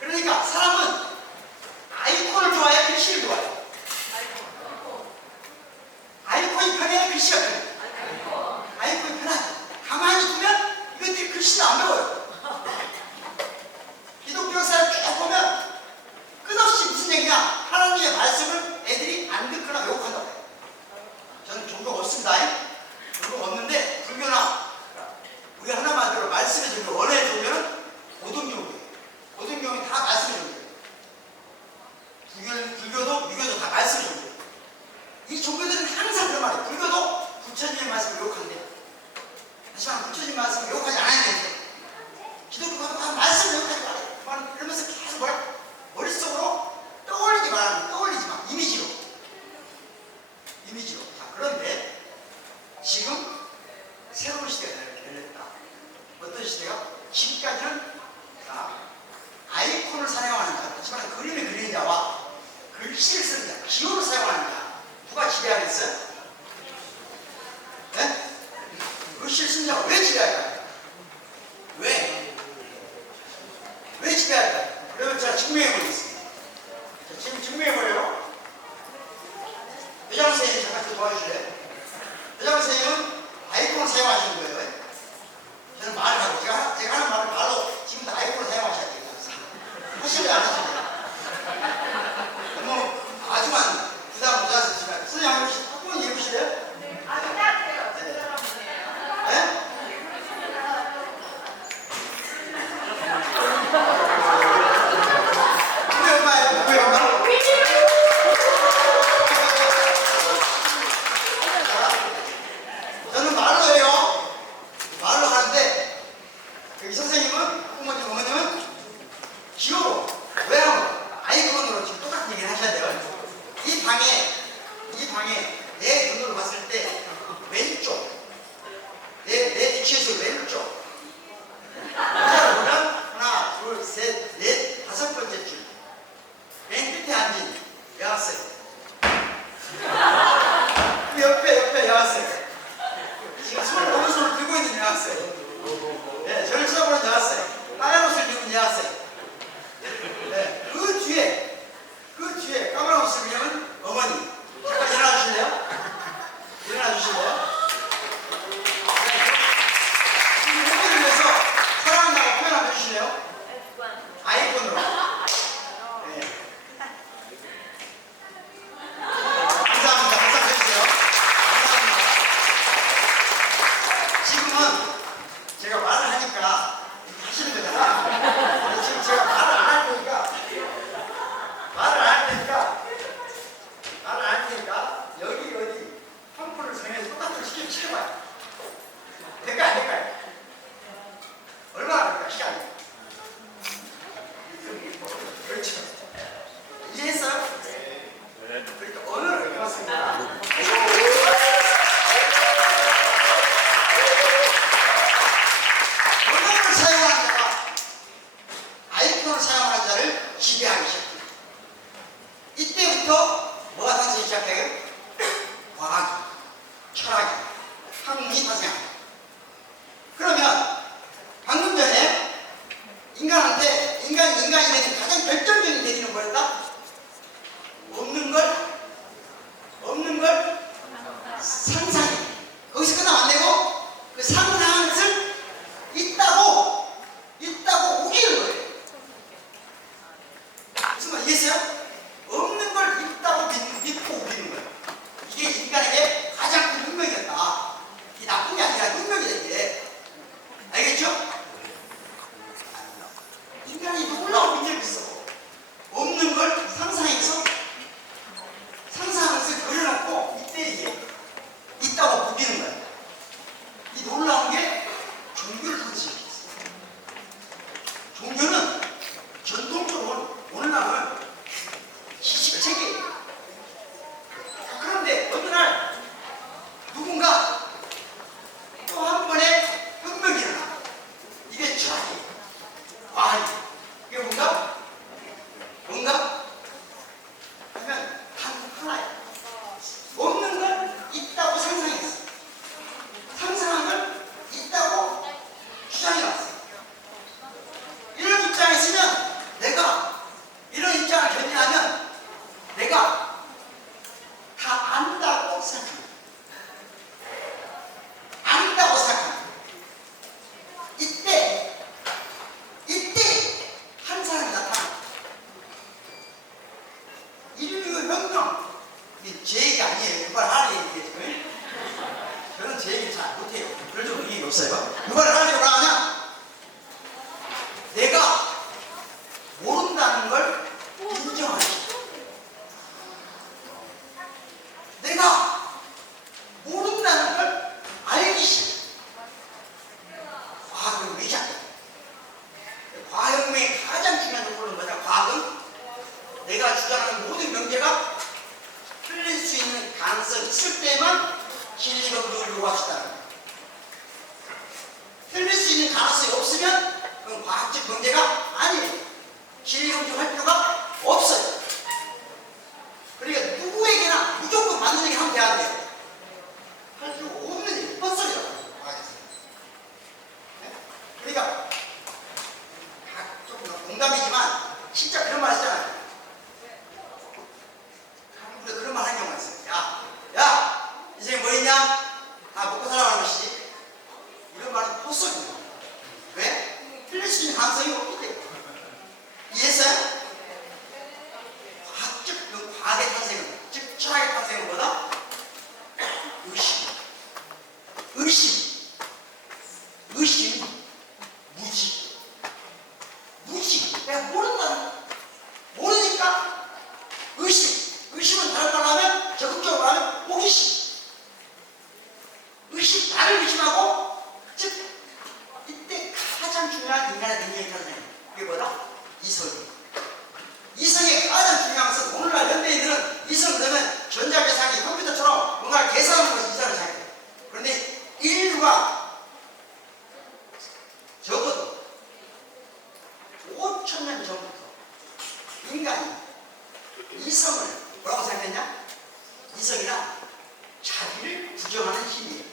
그러니까 사람은 아이콘을 좋아해요? 글씨를 좋아해요? 아이콘이 편해요? 글씨가 편해요? 아이콘이 편하죠. 가만히 두면 이것들이 글씨도 안 배워요. 기독교 역사를 쭉 보면 끝없이 무슨 얘기냐? 하나님의 말씀을 애들이 안 듣거나 왜곡한다고 해요. 저는 종교가 없습니다. 종교가 없는데 불교나 우리 하나만 들어 말씀의 종교, 원어의 종교는 고등종교예요. 고등종이 다 말씀의 종교예요. 불교도 유교도 다 말씀의 종교예요. 이 종교들은 항상 그런 말이에요. 불교도 부처님의 말씀을 왜곡한대요. 하지만 부처님 말씀을 왜곡하지 않아야 되는데 시대가 지금까지는 아이콘을 사용하는 자, 그렇지만 그림을 그리는 자와 글씨를 쓰는 자, 기호를 사용하는 자, 누가 지배하겠어요? 네? 글씨를 쓰는 자가 왜 지배할까요? 왜 지배할까요? 그러면 제가 증명해보겠습니다. 지금 증명해보려고 배장 선생님 잠깐 좀 도와주실래요? 배장 선생님은 아이콘을 사용하시는 거예요. 저는 말을 하고 제가 하는 말을 말로 지금도 아이콘을 사용하셔야 돼요. 하시면 안 하시면 너무 아주만 부담 못 하시지만 선생님 한번 해보실래요? 네, 해요. 네? 누구의 엄마예요? 누구의 엄마? 저는 말로 해요. 말로 하는데 여기 선생님은 부모님, 어머님은 기호로 외양으로 아이콘으로 지금 똑같은 얘기를 하셔야 돼요. 이 방에 내 눈으로 봤을 때 왼쪽 내 뒤에서 왼쪽 하나, 둘, 셋, 넷, 다섯 번째 줄 맨 끝에 앉은 여학생 그 옆에 여학생 지금 손을 오른손을 들고 있는 여학생 네, 저를 써보는 여학생 빨간 옷을 입은 여학생 네, 그 뒤에 까만 옷을 입은 어머니 잠깐 일어나 주실래요? 일어나 주실래요? 이 무대를 위해서 사랑한다고 표현 한번 해주실래요? 아이콘으로 네. 감사합니다. 박수 해주세요. 감사합니다. 지금은 제가 말을 하니까 하시는 거잖아요. 근데 지금 제가 말을 안 할 테니까 여기 어디 펌프를 정해서 똑같은 시켜봐요. 될까요? 안 될까요? 얼마나 걸릴까? 시간이? 그렇죠. 이해했어요? 그러니까 언어를 배웠습니다. 언어를 사용하는 자가 아이콘을 사용하는 자를 지배하기 시작합니다. 이때부터 뭐가 탄생하기 시작해요? 과학이, 철학이, 학문이 탄생합니다. 그러면 방금 전에 인간한테 인간이 되는 가장 결정적인 대리는 뭐였다? 없는 걸 상상해. 거기서 끝나면 안 되고 그 상상한 것을 있다고 우기는 거예요. 무슨 말 이해했어요? 없는 걸 있다고 믿고 우기는 거예요. 이게 인간에게 가장 큰 운명이었다. 이 나쁜 게 아니라 운명이다 이게. 알겠죠? 없으면 그건 과학적 문제가 아니에요. 기회 검증할 필요가 없어요. 그러니까 누구에게나 무조건 맞는 얘기 하면 돼야 돼요. 할 필요 없는 얘기, 헛소리라고 하겠어요. 네? 그러니까 조금 농담이지만 진짜 그런 말 하잖아요. 한국에 그런 말 하는 경우가 있어요. 야, 인생에 뭐 있냐? 다 먹고 살아가는 것이지. 이런 말은 헛소리예요. 왜? 틀릴 수 있는 가능성이 없기 때문에. 이해했어요? 과학의 탄생은, 즉 철학의 탄생은 뭐다? 의심. 무지. 내가 모른다는, 모르니까 의심은 다른 말로 하면, 적극적으로 하면 호기심. 나를 의심하고, 즉 이때 가장 중요한 인간의 능력이 탄생. 그게 뭐다? 이성의 가장 중요한 것은 오늘날 현대인들은 이성을 넣으면 전자계산기 컴퓨터처럼 뭔가 계산하는 것이 이성을 생각해요. 그런데 인류가 적어도 5천년 전부터 인간이 이성을 뭐라고 생각했냐? 이성이란 자기를 부정하는 힘이에요.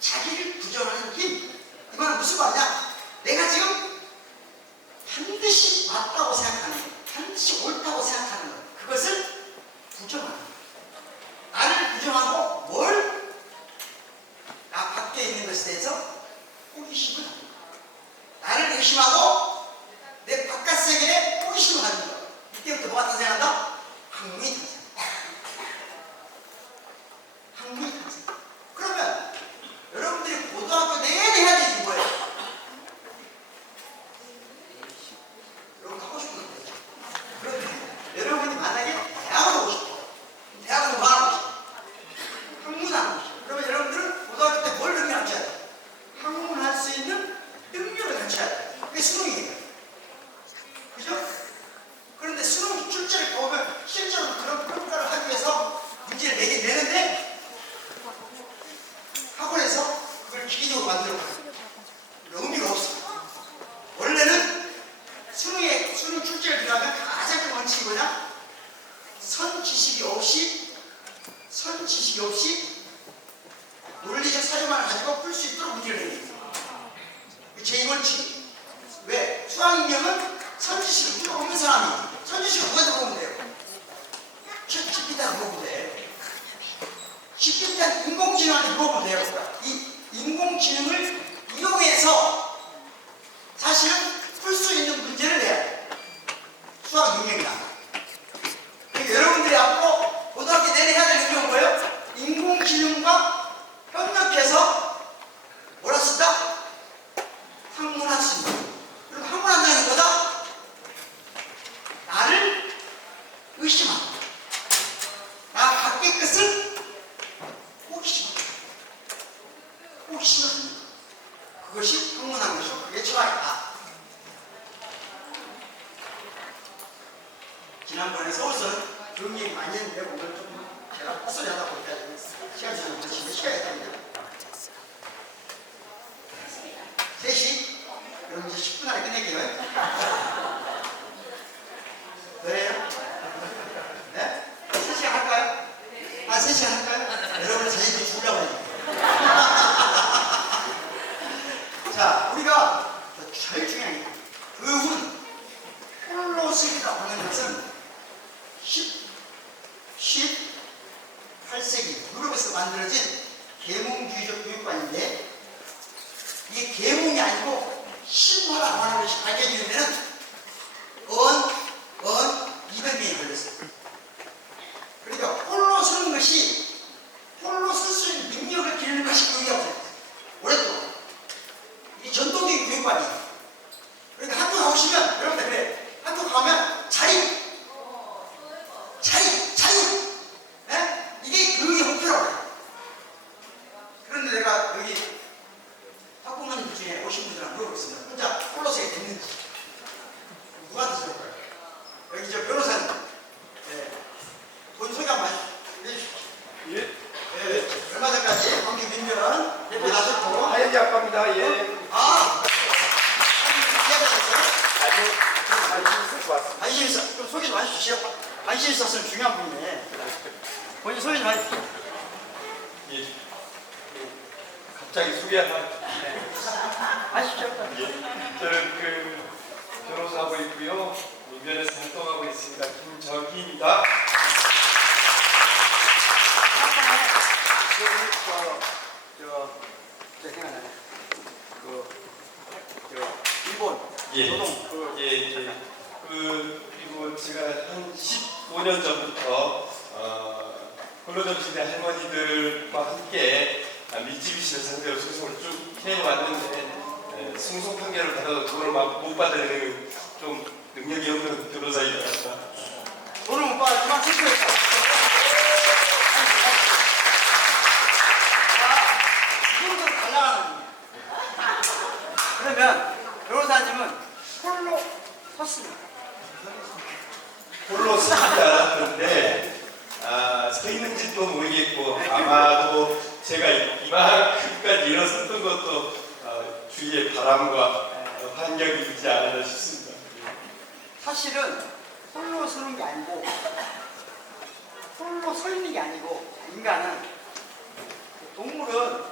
자기를 부정하는 힘. 이 말은 무슨 말이냐? 내가 지금 반드시 맞다고 생각하는 것, 반드시 옳다고 생각하는 것, 그것을 부정하는 것. 나를 부정하고 뭘? 나 밖에 있는 것에 대해서 호기심을 하는 것. 나를 의심하고 내 바깥 세계에 호기심을 하는 것. 이때부터 뭐가 탄생한다? 학문이 탄생. 그러면 여러분들이 고등학교 내내 해야 되는 게 뭐예요? 여러분 하고 싶은 거 되죠? 그러면 여러분이 만약에 대학을 오고 싶어. 대학은 뭐 하고 싶어? 학문하고 싶어. 그러면 여러분들은 고등학교 때 뭘 능력 갖춰야 돼? 학문할 수 있는 능력을 갖춰야 돼. 그게 수능이에요. 그죠? 그런데 수능 출제를 보면 실제로 그런 평가를 하기 위해서 문제를 내긴 내는데 학원에서 그걸 기계적으로 만들어봐요. 의미가 없어. 원래는 수능 출제를 들어가면 가장 큰 원칙이 뭐냐? 선지식이 없이 논리적 사료만을 가지고 풀 수 있도록 문제를 내는 거예요. 제2원칙. 왜? 수학인형은 선지식이 필요 없는 사람이 선지식을 누가 들어보면 돼요? 챗GPT한테 물어보면 돼요. GPT한테 인공지능한테 물어보면 돼요. 이 인공지능을 이용해서 사실은 풀 수 있는 문제를 내야 돼요. 수학 능력이다. 그러니까 여러분들이 앞으로 고등학교 내내 해야 될 능력은 뭐예요? 인공지능과 협력해서 뭘 할 수 있다? 학문할 수 있다. 그리고 학문한다는 게 뭐다? 나를 의심하고 나 밖의 것을 호기심하고 그것이 학문한 것이고 그게 철학이다. 지난번에 서울서는 그런 얘기 많이 했는데 오늘 좀 제가 헛소리 하다 보니까 시간이 좀 집에 시간이 있답니다. 3시? 그럼 이제 10분 안에 끝낼게요. 그래요? 네? 3시간 할까요? 3시간 할까요? 여러분의 자신들이 죽으려고 하니까. 자, 우리가 제일 중요한 게 그분 홀로스라고 하는 것은 18세기 유럽에서 만들어진 계몽주의적 교육관인데 이게 계몽이 아니고 신화라고 하는 것이 발견이 되면 200년이 걸렸어요. 그러니까 홀로 서는 것이 홀로 쓸 수 있는 능력을 기르는 것이 교육이라고 생각해요. 오랫동안 이게 전통적인 교육관이에요. 그러니까 학교 가보시면 여러분들 그래 학교 가면 자유 네? 이게 교육의 목표라고 해요. 그런데 내가 여기 학부모님 중에 오신 분들한테 물어보겠습니다. 혼자 홀로서에 됐는지 누구한테 들을 거예요? 여기 저 변호사님 네. 본 소개 한번 해주십시오. 예. 네. 얼마 전까지 광주 민변 대표 나셨고 하연이 아빠입니다. 예. 관심 있었으면 중요한 분이네. 본인 소개 좀 해주세요. 예. 갑자기 소개하나? 하시죠. 예. 저는 변호사하고 있고요. 민변에서 활동하고 있습니다. 김정희입니다. 저 생각나네. 일본 예. 노동 그리고 제가 한 15년 전부터 홀로점시대 할머니들과 함께 미쯔비시를 상대로 소송을 쭉 해왔는데 승소 판결을 받아도 돈을 막 못 받는 좀 능력이 없는 변호사이다. 돈을 못 받았지만 승소했다. 이 정도로 잘 나가는 분이에요. 그러면 변호사님은 홀로 섰습니다. 홀로 서지 않았는데 서 있는지도 모르겠고 아마도 제가 이만큼까지 일어섰던 것도 주위의 바람과 환경이 있지 않았나 싶습니다. 사실은 홀로 서는 게 아니고 홀로 서 있는 게 아니고 인간은 동물은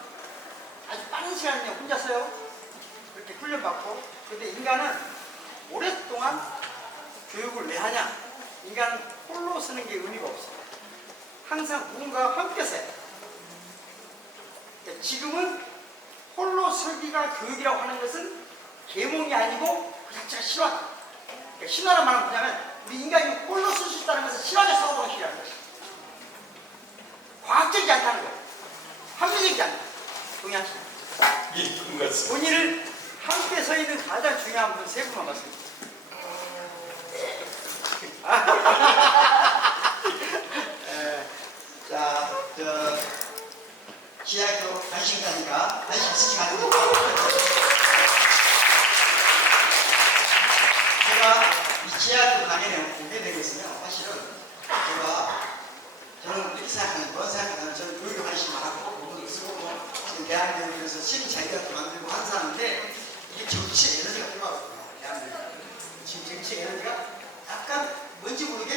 아주 빠른 시간 내에 혼자 서요. 그렇게 훈련받고. 그런데 인간은 오랫동안 교육을 왜 하냐? 인간은 홀로 서는 게 의미가 없어요. 항상 누군가와 함께 서요. 지금은 홀로 서기가 교육이라고 하는 것은 계몽이 아니고 그 자체가 실화다. 그러니까 신화란 말은 뭐냐면 우리 인간이 홀로 쓸 수 있다는 것은 실화적 사고방식이라는 것이죠. 과학적이지 않다는 거예요. 합리적이지 않다. 동의하시죠? 예, 그런 것 같습니다. 본인을 함께 서 있는 가장 중요한 분 세 분만 말씀드립니다. 자, 지하학교 관심 가니까 관심 있으신 것 같은데 제가 이 지하학교 강연에 오게 되고 있으면 사실은 저는 이렇게 생각하는 거 생각하면 저는 교육에 관심이 많고 공부도 쓰고 지금 대한민국에서 시민자유학교 만들고 하는 사람인데 이게 정치의 에너지가 필요하거든요. 대한민국 지금 정치의 에너지가 약간 뭔지 모르게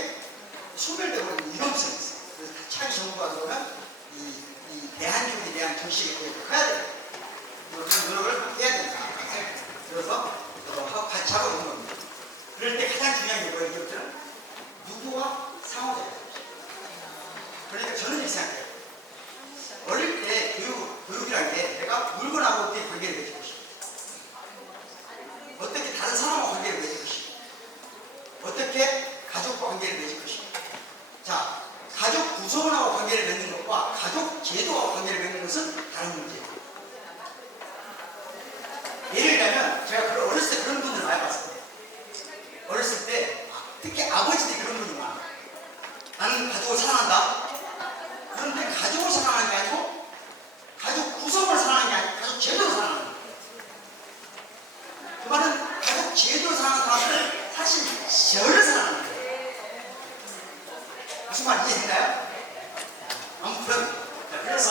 소멸되고 있는 위험성이 있어요. 그래서 차기 정부가 들어오면 이 대한민국에 대한 정치가 커야 돼요. 그런 노력을 해야 된다. 그래서 같이 하고 있는 겁니다. 그럴 때 가장 중요한 게 뭐예요? 이것들은 누구와 상호작용. 그러니까 저는 이렇게 생각해요. 어릴 때 교육이라는 게 내가 물건하고 어떻게 관계를 맺을 것이고 어떻게 다른 사람과 관계를 맺을 것이고 어떻게 가족과 관계를 맺을 것이고 자, 가족 구성원하고 관계를 맺는 것과 가족 제도와 관계를 맺는 것은 다른 문제예요. 예를 들면 제가 어렸을 때 그런 분들 많이 봤어요. 어렸을 때 특히 아버지들이 그런 분이 많아요. 나는 가족을 사랑한다. 그런데 가족을 사랑하는 게 아니고 가족 구성을 사랑하는 게 아니고 가족 제도를 사랑하는 거예요. 그 말은 가족 제도를 사랑하는 사람은 사실 저를 사랑하는 거예요. 무슨 말 이해되나요? 아무튼 그래서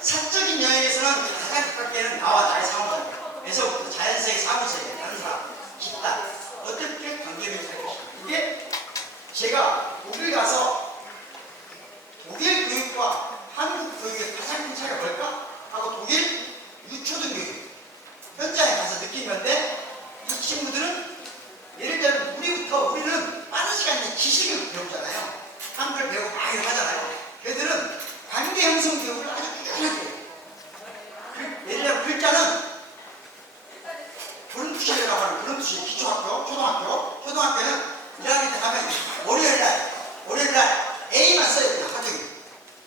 사적인 영역에서는 가장 가깝게는 나와 나의 상호작용 에서부터 자연스레 사무소에 다른 사람 집단 어떻게 관계를 할 것인가. 이게 제가 독일 가서 독일 교육과 한국 교육의 가장 큰 차이가 뭘까? 하고 독일 유초등 교육 현장에 가서 느낀 건데 이 친구들은 예를 들면 우리는 빠른 시간에 지식을 배우잖아요. 한글 배우고 많이 하잖아요. 걔들은 관계 형성 교육을 아주 꾸준하게 해요. 예를 들면 글자는 브룬투시라고 하는 브룬투시 기초학교, 초등학교는 1학년 때 가면 월요일날 A만 써야 돼요. 하중이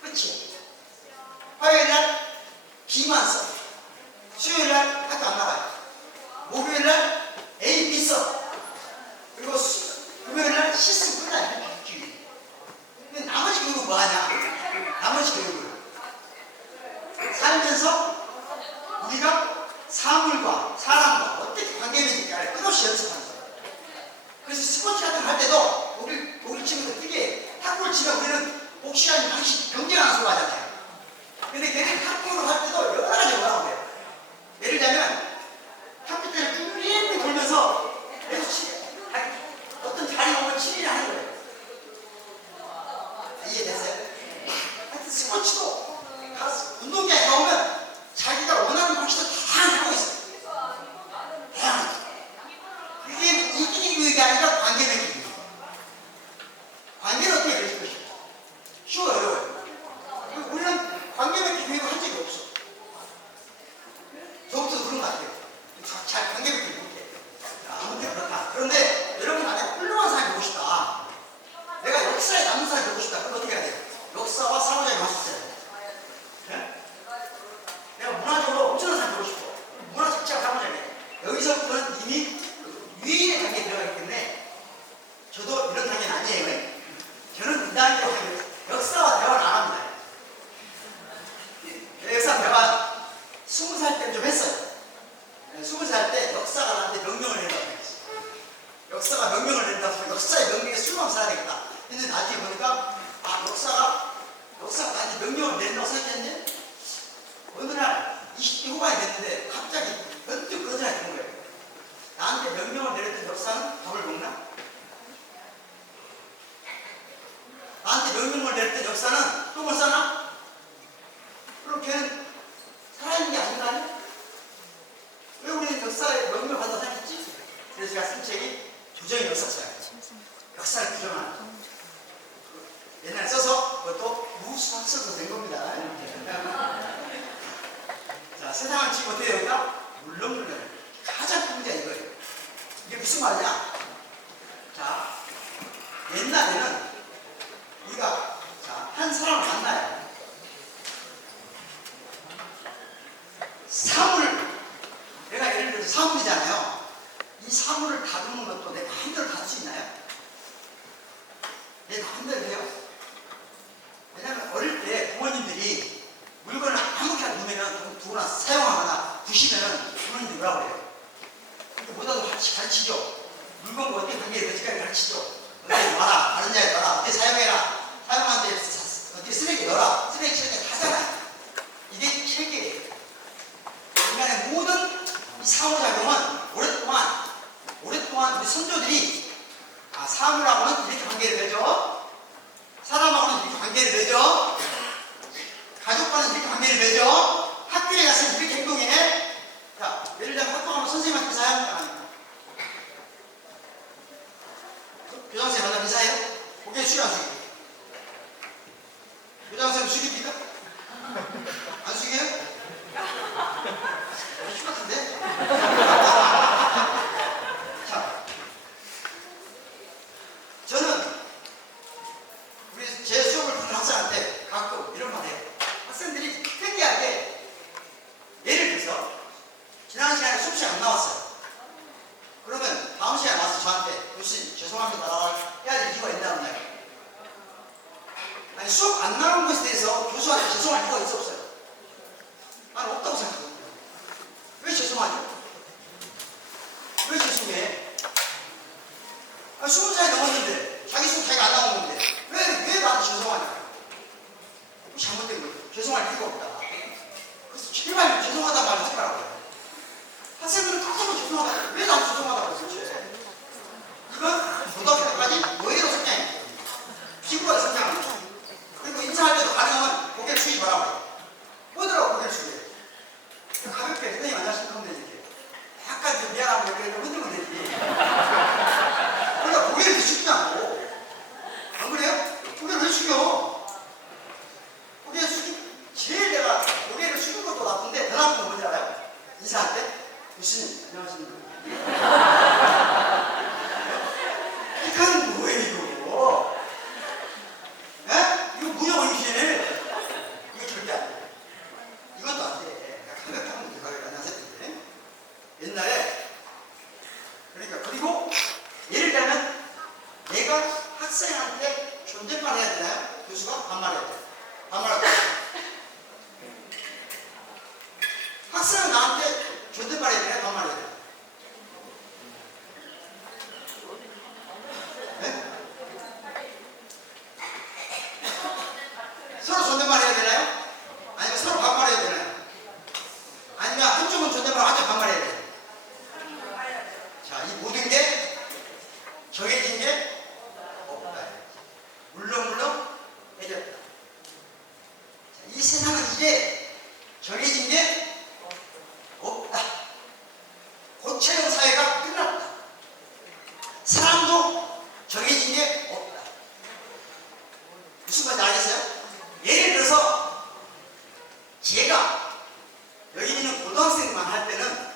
끝이에요. 화요일날 B만 써. 수요일날 학교 안 나가요. 목요일날 A, B 써. 그리고 금요일날 C 쓰고 끝나요. 근데 나머지 교육은 뭐 하냐? 나머지 교육을 살면서 우리가 사물과 사람과 어떻게 관계 맺을까를 끝없이 연습하는 거예요. 그래서 스포츠 같은 거 할 때도 독일 친구들 특히 탁구를 치면 우리는 복시간이 당시 경쟁하는 수가 하잖아요. 근데 걔들이 탁구를 할 때도 여러 가지 뭐라고 해요. 예를 들면 탁구 때를 쭉 돌면서 계속 어떤 자리 오면 치기를 하는 거예요. 했어요. 20살 때 역사가 나한테 명령을 내린다고 했어요. 역사가 명령을 내린다고 역사의 명령에 순응하면 살아야 되겠다. 근데 나중에 보니까 역사가 나한테 명령을 내린다고 생각했는데 어느 날 20대 후반이 됐는데 갑자기 번뜩 그런 생각이 든 거예요. 나한테 명령을 내렸던 역사는 밥을 먹나? 나한테 명령을 내렸던 역사는 똥을 싸나? 그럼 걔는 살아있는 게 아닌가 아니? 왜 우리는 역사에 명령을 받아 생각했지? 그래서 제가 쓴 책이 조정의 역사서예요. 역사를 규정하는. 옛날에 써서 그것도 무수학서도 된 겁니다. 자, 세상은 지금 어떻게 될까? 물렁물렁. 가장 큰 문제가 이거예요. 이게 무슨 말이냐? 자, 옛날에는 우리가 한 사람을 만나요. 사물, 내가 예를 들어서 사물이잖아요. 이 사물을 다루는 것도 내 마음대로 다룰 수 있나요? 내 마음대로 해요? 왜냐하면 어릴 때 부모님들이 물건을 아무렇게나 놓으면 두거나 사용하거나 부시면 부모님들이 뭐라고 그래요? 근데 뭐라도 가르치죠. 물건과 어떻게 관계를 어떻게 가르치죠. 어떻게 놔라, 다른 자리에 놔라, 어떻게 사용해라, 사용하는데 어떻게 쓰레기 넣어라, 쓰레기 치는 게 다잖아요. 이게 체계예요. 인간의 모든 이 상호작용은 오랫동안 우리 선조들이 사물하고는 이렇게 관계를 맺어, 사람하고는 이렇게 관계를 맺어, 가족과는 이렇게 관계를 맺어, 학교에 가서 이렇게 행동해. 자, 예를 들면 학교 가면 선생님한테 인사합니다. 교장선생님 만나면 인사해요? 고개 숙여 안 숙여? 교장선생님 숙입니까? 안 숙여요? 휴 같은데? 자, 저는 제 수업을 듣는 학생한테 가끔 이런 말 해요. 학생들이 특이하게 예를 들어서 지난 시간에 수업 시간 안 나왔어요. 그러면 다음 시간에 와서 저한테 교수님 죄송합니다라고 해야 될 이유가 있다는 거예요. 아니 수업 안 나온 것에 대해서 교수한테 죄송할 이유가 있어 없어요? 나는 없다고 생각해요. 왜 죄송하죠? 왜 죄송해? 20살 넘었는데 자기 수업 자기가 안 나온 건데 왜 나한테 죄송하냐? 잘못된 거예요. 죄송할 이유가 없다. 그래서 제발 죄송하다는 말을 하지 말라고요. 학생들은 항상 죄송하다. 왜 나한테 죄송하다고 그랬지? 이건 고등학교 때까지 노예로 성장했거든요. 피부가 성장하는 거죠. 그리고 인사할 때도 가능하면 고개를 숙이지 말라고요. 뭐더라고 고개를 숙여요. 가볍게 선생님 안녕하십니까 하면 되지. 약간 좀 미안하고 이렇게 흔들면 되지. 그러니까 고개를 숙이지 않고. 안 그래요? 고개를 왜 숙여? 고개를 제일 내가 고개를 숙이는 것도 나쁜데 더 나쁜 건 뭔지 알아요? 인사할 때? 교수님 안녕하십니까? 이건 뭐예요 이거? 에? 이거 뭐냐고 이게? 이거 절대 안 돼. 이것도 안 돼. 가볍게 하면 돼. 가볍게 안녕하세요. 옛날에 그러니까 그리고 예를 들면 내가 학생한테 존댓말 해야 되나요? 교수가 반말해야 돼요. 반말할 때 학생은 나한테 존댓말 해야 되나요? 반말해야 돼요? 네? 서로 존댓말 해야 되나요? 아니면 서로 반말해야 되나요? 아니면 한쪽은 존댓말 한쪽 반말해야 돼요? 자, 이 모든 게 정해진 게 없다. 물렁물렁 해졌다. 이 세상은 이제 정해진 게 없다. 고체형 사회가 끝났다. 사람도 정해진 게 없다. 무슨 말인지 알겠어요? 예를 들어서 제가 여기 있는 고등학생만 할 때는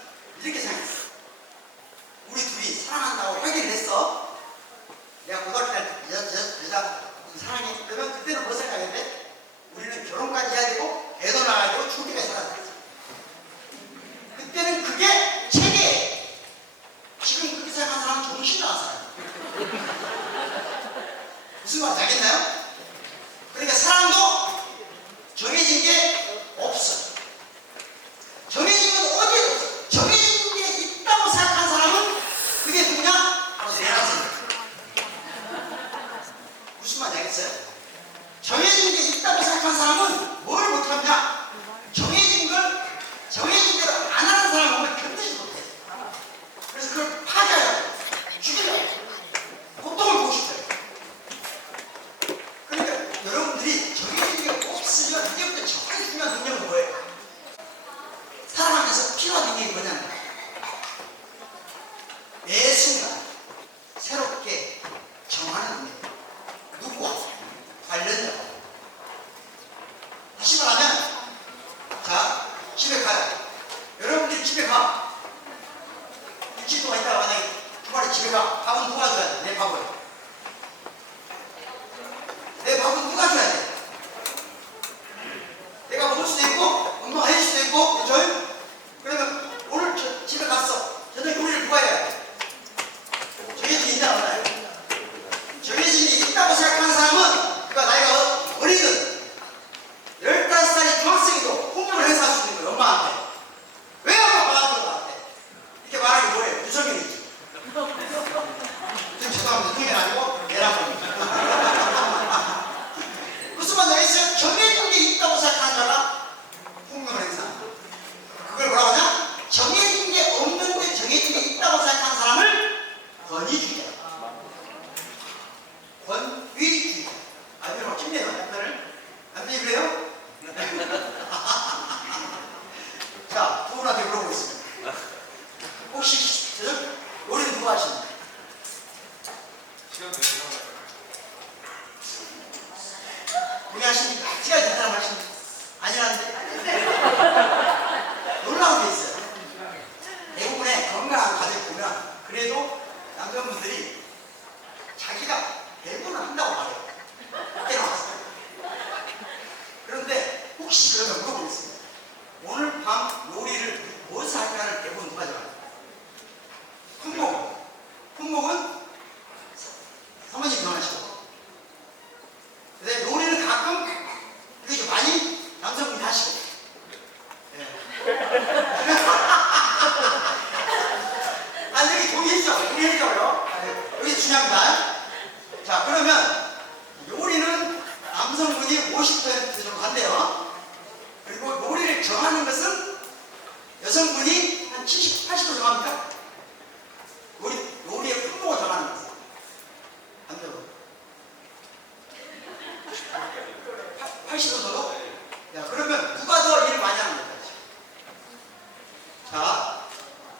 자,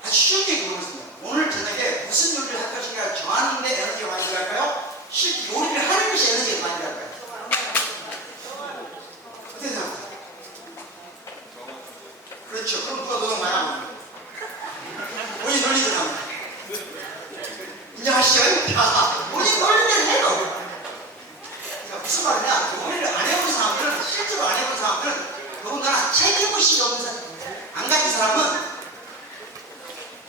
아주 쉽게 물어보겠습니다. 오늘 저녁에 무슨 요리를 할 것인가 정하는데 에너지가 많이 들어갈까요? 실제 요리를 하는 것이 에너지가 많이 들어갈까요? 어떻게 생각하세요? 그렇죠. 그럼 누가 노동 많이 하는 거예요? 본인 논리대로 합니다. 인정하시죠? 자, 본인 논리대로 해요. 그러니까 무슨 말이냐? 요리를 안 해본 사람들은, 실제로 안 해본 사람들은 더군다나 책임의식이 없는 사람, 안 가진 사람은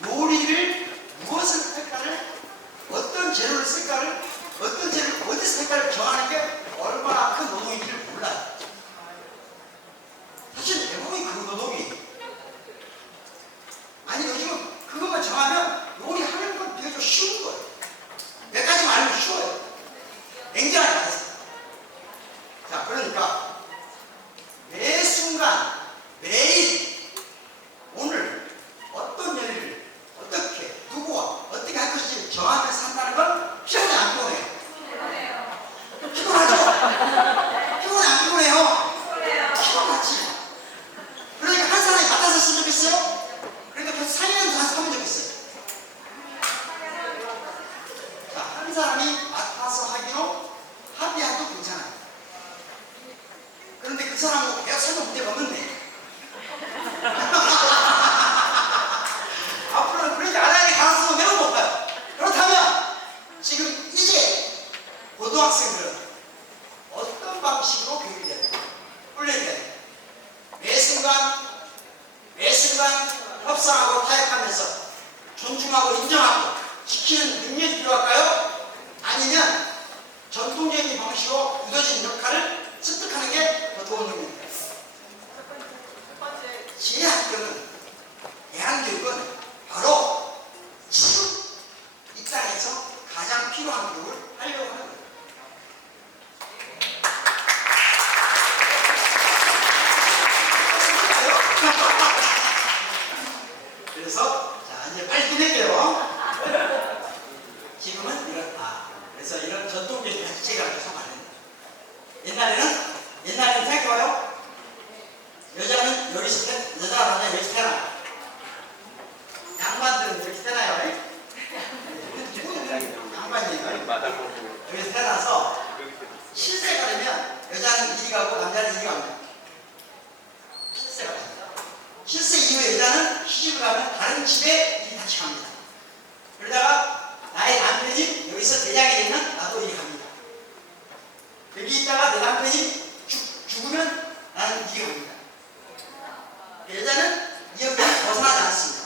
요리를 무엇을 쓸까를, 어떤 재료를 쓸까를, 어떤 재료를 어디서 쓸까를 정하는 게 얼마나 큰 노동인지를 몰라요. 사실 대부분이 그 노동이. 아니 요즘은 그것만 정하면 요리하는 건 비교적 쉬운 거예요. 몇 가지만 알면 쉬워요. 냉정하게 말해서. 자, 그러니까 매 순간 매일 오늘 어떤 요리를 어떻게 누구와 어떻게 할 것인지 정하면서 산다는 건 피곤해 안 피곤해요? 피곤하죠? 피곤해 안 피곤해요? 피곤하지. 그러니까 한 사람이 맡아서 쓰면 좋겠어요? 그러니까 계속 상의하면서 하면 좋겠어요. 자, 한 사람이 맡아서 하기로 합의해도 괜찮아요. 그런데 그 사람하고 계속 살면 문제가 없는데 앞으로는 그러지 않아야 될 가능성은 매우 높아요. 그렇다면 지금 이제 고등학생들은 어떤 방식으로 교육이 돼야 돼요? 훈련이 돼야 돼요? 매 순간 협상하고 타협하면서 존중하고 인정하고 지키는 능력이 필요할까요? 아니면 전통적인 방식으로 굳어진 역할을 습득하는 게 더 좋은 능력입니다. 제 학교는 대한교육은 바로 지금 이 땅에서 가장 필요한 교육을 하려고 하는 거예요. 그래서 자 이제 빨리 끝낼게요. 지금은 이런 그래서 이런 전통적인 가치가 계속 많은. 옛날에는 생각해봐요. 여자는 여기 있을 때 여자가 남자 여기 있을 때나 양반들은 여기 있을 때나요. 양반이에요. 여기서 태어나서 실세가 되면 여자는 이리 가고 남자는 이리 갑니다. 실세가 됩니다. 실세 이후에 여자는 시집을 가면 다른 집에 이리 같이 갑니다. 그러다가 나의 남편이 여기서 대장이 되면 나도 이리 갑니다. 여기 있다가 내 남편이 죽으면 나는 이리 갑니다. 여자는 이 역할을 벗어나지 않습니다.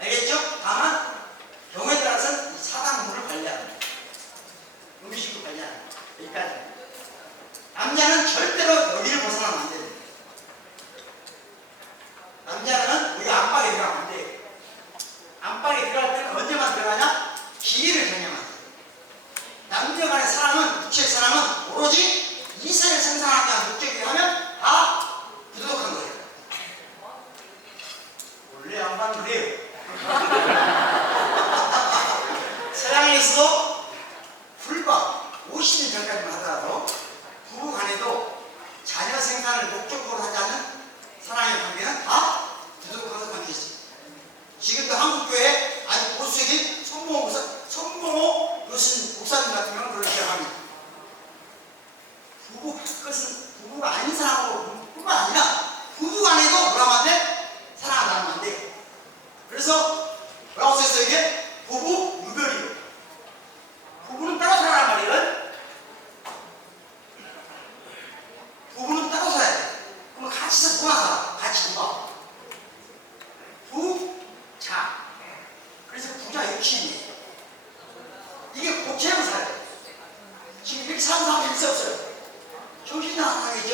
알겠죠? 다만 경우에 따라서는 사당물을 관리합니다. 음식도 관리합니다. 여기까지. 남자는 절대로 여기를 벗어나면 안 됩니다. 남자는 우리 안방에 들어가면 안 돼요. 안방에 들어갈 때는 언제만 들어가냐? 기회를 정해만 돼요. 남녀 간의 사랑은, 육체의 사랑은 오로지 이성을 생산하기 위한 목적이 하면 다 부도덕한 거예요. 원래 양반 그래요. 서양에서도 불과 50년 전까지만 하더라도 부부 간에도 자녀 생산을 목적으로 하지 않는 사랑의 관계는 다 부도덕한 관계였습니다. 지금도 한국교회 아주 보수적인 손봉호 목사님 같은 경우는 그렇게 합니다. 부부 할 것은 부부가 아닌 사람하고 뿐만 아니라 부부 간에도 뭐라고 하는데 사랑하면 안 돼요. 그래서 뭐라고 써있어요 이게? 부부 유별이요. 부부는 따로 살아란 말이에요. 부부는 따로 살아야 돼. 그럼 같이 누가 살아? 같이 누가? 부자. 그래서 부자 욕심이에요. 이게 복제로 살아야 돼. 지금 이렇게 사는 사람이 있어 없어요? 정신이 나가겠죠?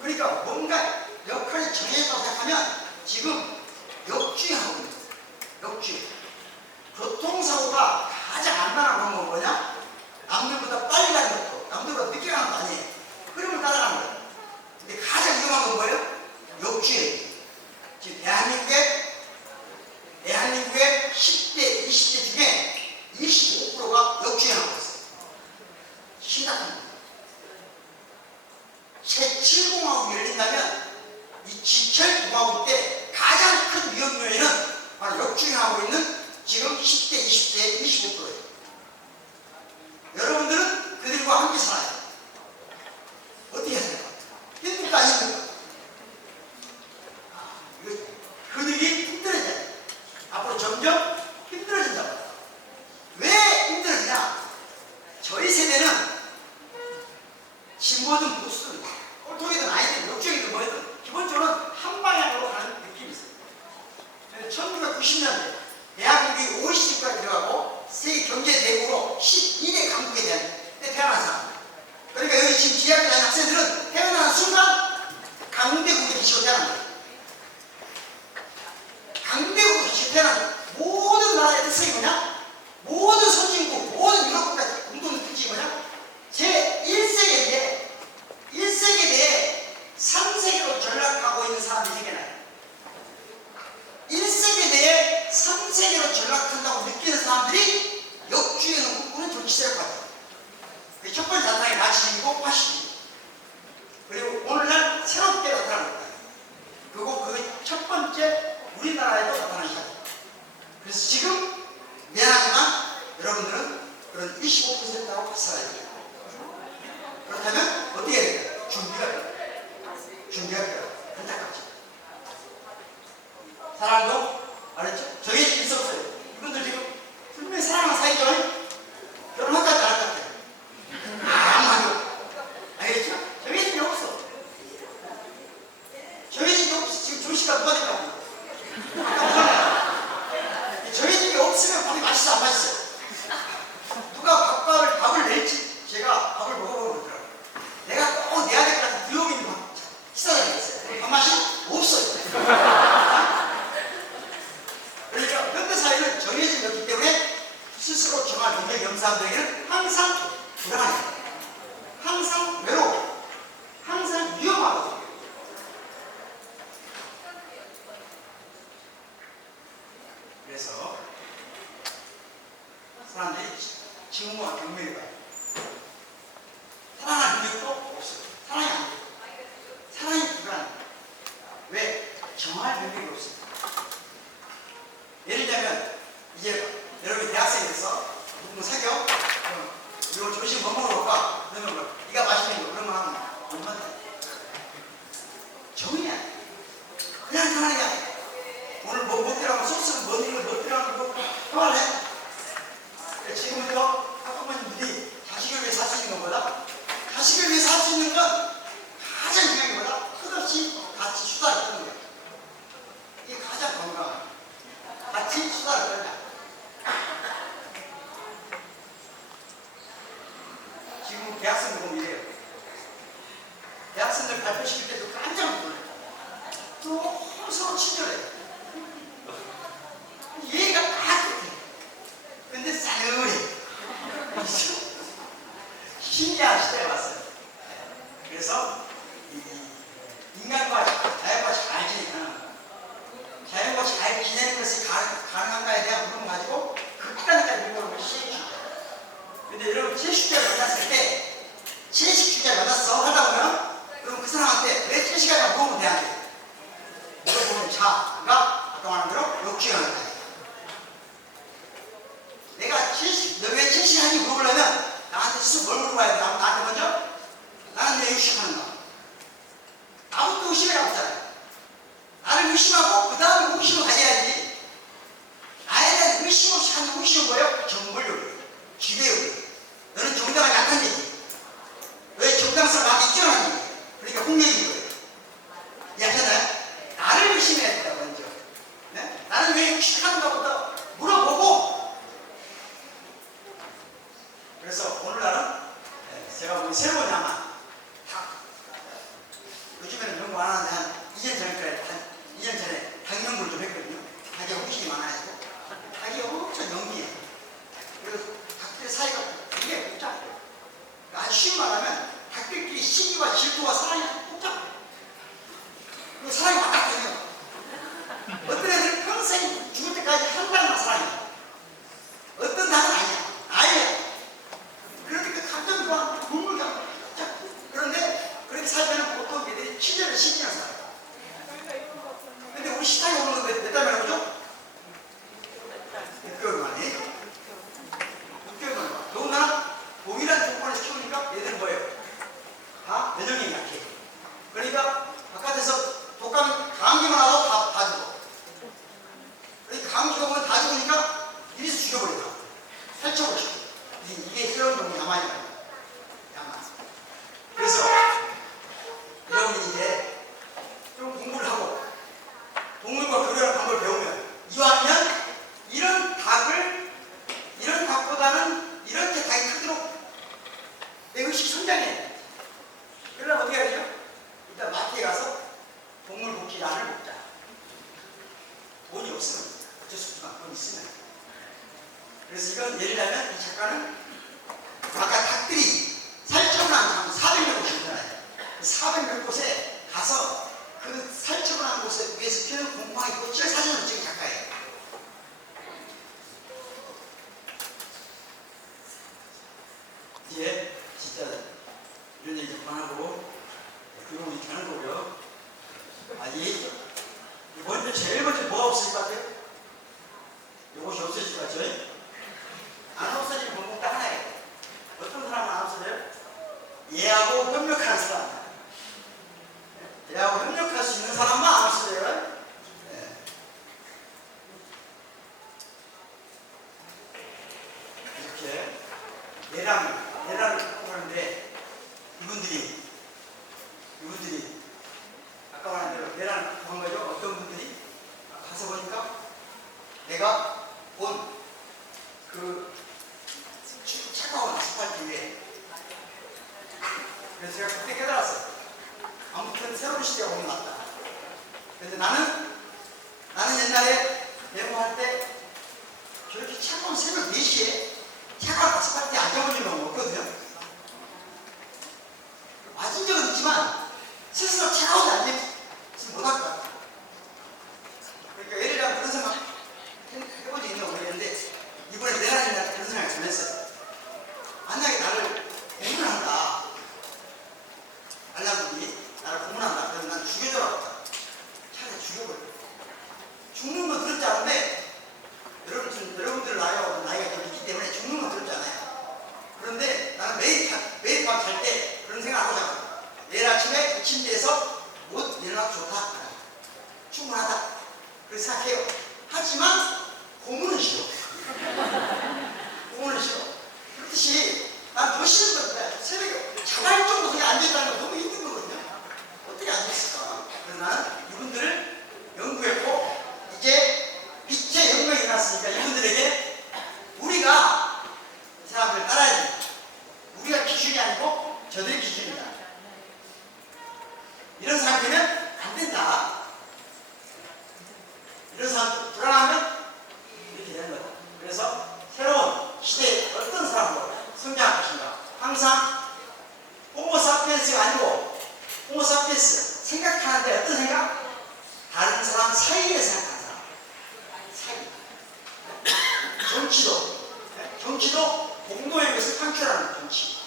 그러니까 뭔가 역할이 정해졌다고 생각하면 지금 역주행하고 있는 거예요. 역주행. 교통사고가 가장 안전한 방법은 뭐냐? 남들보다 빨리 가는 것도 남들보다 늦게 가는 거 아니에요. 흐름을 따라가는 거예요. 근데 가장 위험한 건 뭐예요? 역주행. 지금 대한민국의 10대, 20대 중에 25%가 역주행하고 있어요. 심각합니다. 새 7공화국이 열린다면 이 지철공화국 가운데 가장 큰 위험 요인은 바로 역주행하고 있는 지금 10대, 20대, 25%예요. 여러분들은 그들과 함께 살아요. 어떻게 하세요? 힘들까, 안 힘들까? 그들이 힘들어져요. 앞으로 점점 힘들어진다고. 왜 힘들어지냐? 저희 세대는 진보든 보수든 꼴통이든 아니든 역주행이든 뭐든 기본적으로 한 방향으로 가는 느낌이 있어요. 1990년대 대한민국이 OECD까지 들어가고 세계 경제대국으로 12대 강국에 대한 태어난 사람. 그러니까 여기 지금 지하학교 다니는 학생들은 태어나는 순간 강대국에 미치고 태어난 거예요. 강대국에서 지금 태어난 모든 나라의 특성이 뭐냐? 모든 선진국, 모든 유럽국까지 공통된 특징이 뭐냐? 제1세계인데 1세계대에 3세계로 전락하고 있는 사람이 생겨나요. 1세계대에 3세계로 전락한다고 느끼는 사람들이 역주행을 꿈꾸는 정치세력화예요. 첫 번째 나타나는 게 나치즘이고 파시즘이고, 그리고 오늘날 새롭게 나타나는 거예요. 그리고 그 첫 번째 우리나라에도 나타나기 시작해요. 그래서 지금 미안하지만 여러분들은 그런 25%하고 같이 돼요. 그렇다면 어떻게 해야 될까요? 준비가 필요해요. 안타깝죠. 사랑도 알았죠? 정해질 수 없어요. 이분들 지금 분명히 사랑하는 사이죠? 결혼할 것 같아, 안 할 것 같아요? 아무도. 알겠죠? 정해진 게 없어. 정해진 게 없어. 지금 조시가 누가 될까요? 정해진 게 없으면 밥이 맛있어, 안 맛있어? 누가 밥을 낼지 제가 밥을 먹어보고 그러더라고요. 내가 꼭 내야 될 것 같은 두려움이 있는 식사를 했어요. 밥맛이 없어요. 그러니까 현대사회는 정해진 것이기 때문에 스스로 정말 능력이 없는 사람들에게는 항상 불안해요. 항상 외로워. 항상 위험하거든요. 그래서 사람들이 증오와 경멸이 봐요. 사랑할 능력도 없어요. 사랑이 안 돼요. 사랑이 불안해요. 왜? 정할 능력이 없어요. 예를 들면 이제 여러분이 대학생이 돼서 누구 사겨? 그럼 이거 조심 뭐 먹으러 올까? 그러면 뭐 네가 맛있는 거 그런 거 하면 안 맞아. 정이야. 그냥 편하게 오늘 뭐 먹더라고 소스는 뭐 이거 먹더라고 뭐 좋아해. 지금부터 학부모님들이 자식을 위해 살 수 있는 것보다 자식을 위해 살 수 있는 건 가장 중요한 것보다 끝없이 같이 수다를 떠는 거예요. 이게 가장 건강해요. 같이 수다를 떨자. 지금 대학생들 보면 이래요. 대학생들 발표시킬 때도 깜짝 놀라요. 또 서로 친절해요. 얘가 따뜻해. 근데 싸늘해. 신기한 시대에 왔어요. 그래서 인간과 자연과 잘 지내면 자연과 잘 지내는 것이 가능한가에 대한 물음 가지고 극단까지 물어보는 것이 제식주의자. 근데 여러분 제식주의자를 만났을 때 제식주의자를 만났어 하다 보면 그럼 그 사람한테 왜 제식하냐고 물어보면 돼야 돼. 물어보는 자가 아까 말한 대로 역주행하는 거예요. 내가 너 왜 제식하니 물어보려면 나한테 스스로 뭘 물어봐야 돼? 나한테 먼저? 나는 왜 의심하는가? 나부터 의심해라고 했잖아요. 나를 의심하고 그 다음에 의심을 가져야지. 나에 대한 의심 없이 하는 의심은 뭐예요? 정벌력이에요. 기대력이에요. 너는 정당하게 약한 얘기. 너의 정당성을 막 입증하는 얘기. 그러니까 폭력인 거예요. 이해하셨나요? 나를 의심해야 된다 먼저. 네? 나는 왜 의심하는가부터 물어보고. 그래서 오늘날은 제가 보기 새로운 양아 요즘에는 연구 안 하는데 한 2년 전에 닭 연구를 좀 했거든요. 닭이 호기심이 많아가지고 닭이 엄청 연기해요. 그래서 닭들의 사이가 되게 복잡해요. 아주 쉬운 말하면 닭들끼리 시기와 질투와 사랑이 복잡해요. 그리고 사랑이 왔다 갔다 해요. 어떤 애들은 평생 죽을 때까지 우리 식당에 오는 거몇 달 만에 오죠? 6개월 만에. 6개월 만에. 더군다나 동일한 조건에서 키우니까 얘들은 뭐예요? 다 면역력이 약해. 그러니까 바깥에서 독감 감기만 와도 다 죽어. 그러니까 감기가 오면 다 죽으니까 이리서 죽여버린다. 살처버리죠. 이게 혈흔종이 남아있는 거예요. 양만. 그래서 여러분이 이제 좀 공부를 하고 동물과 교류하는 방법을 배우면 이왕이면 이런 닭보다는 이렇게 닭이 크도록 매우씩 성장해. 그러려면 어떻게 해야 되죠? 일단 마트에 가서 동물복지란을 먹자. 돈이 없으면 어쩔 수 없지만 돈 있으면. 그래서 이건 예를 들면 이 작가는 아까 닭들이 살처분한 400몇 곳이 있잖아요. 400몇 곳에 가서 그 살처분한 곳에 위에서 피는 공포가 있고 찔 사진을 찍은 작가예요. 이제 진짜 이런 얘기 그만하고 그런 얘기 하는 거고요. 먼저 제일 먼저 뭐가 없어질 것 같아요? 이것이 없어질 것 같죠? 안 없어지는 방법 딱 하나예요. 어떤 사람은 안 없어져요? 얘하고 협력하는 사람. 얘하고 협력할 수 있는 사람만 안 없어져요. 네. 이렇게 내란을 갖고 하는데 이분들이 아까 말한 대로 내란을 갖고 한 거죠. 어떤 분들이 가서 보니까 내가 본 그 차가운 아스팔트 위에 그래서 제가 그때 깨달았어요. 아무튼 새로운 시대가 오면 맞다. 그런데 나는 옛날에 데모할 때 저렇게 차가운 새벽 4시에 차가운 아스팔트에 앉아본 적은 없거든요. 맞은 적은 있지만 스스로 차가운데 앉아있지 못할 것 같아요. 그러니까 예를 들면 그런 생각 해본 적이 있는 거 모르겠는데 이번에 내란이나 그런 생각을 좀 했어요. 만약에 나를 고문한다. 알람들이 나를 고문한다. 그러면 난 죽여줘라고 했다. 차라리 죽여버려. 죽는 건 두렵지 않은데 여러분들 나이가 좀 있기 때문에 죽는 건 두렵지 않아요. 그런데 나는 매일 밤 잘 때 그런 생각 하고 자요. 내일 아침에 그 침대에서 못 일어나도 좋다. 충분하다. 그렇게 생각해요. 하지만 고문은 싫어. 고문은 싫어. 그렇듯이 난 더 싫은 건데 새벽에 자발적으로 그냥 앉아있다는 거 너무 힘든 거거든요. 어떻게 앉아있을까? 그래서 나는 이분들을 연구했고 이제 빛의 혁명이 일어났으니까 이분들에게 우리가 이 사람들을 따라야 됩니다. 우리가 기준이 아니고 저들이 기준이다. 이런 사람 되면 안 된다. 이런 사람 불안하면 이렇게 되는 거다. 그래서 새로운 시대에 어떤 사람으로 성장할 것인가. 항상 호모사피엔스가 아니고 호모사피엔스 생각하는데 어떤 생각? 다른 사람 사이에 생각하는 사람. 사이. 정치도 공동의 것을 판결하는 정치.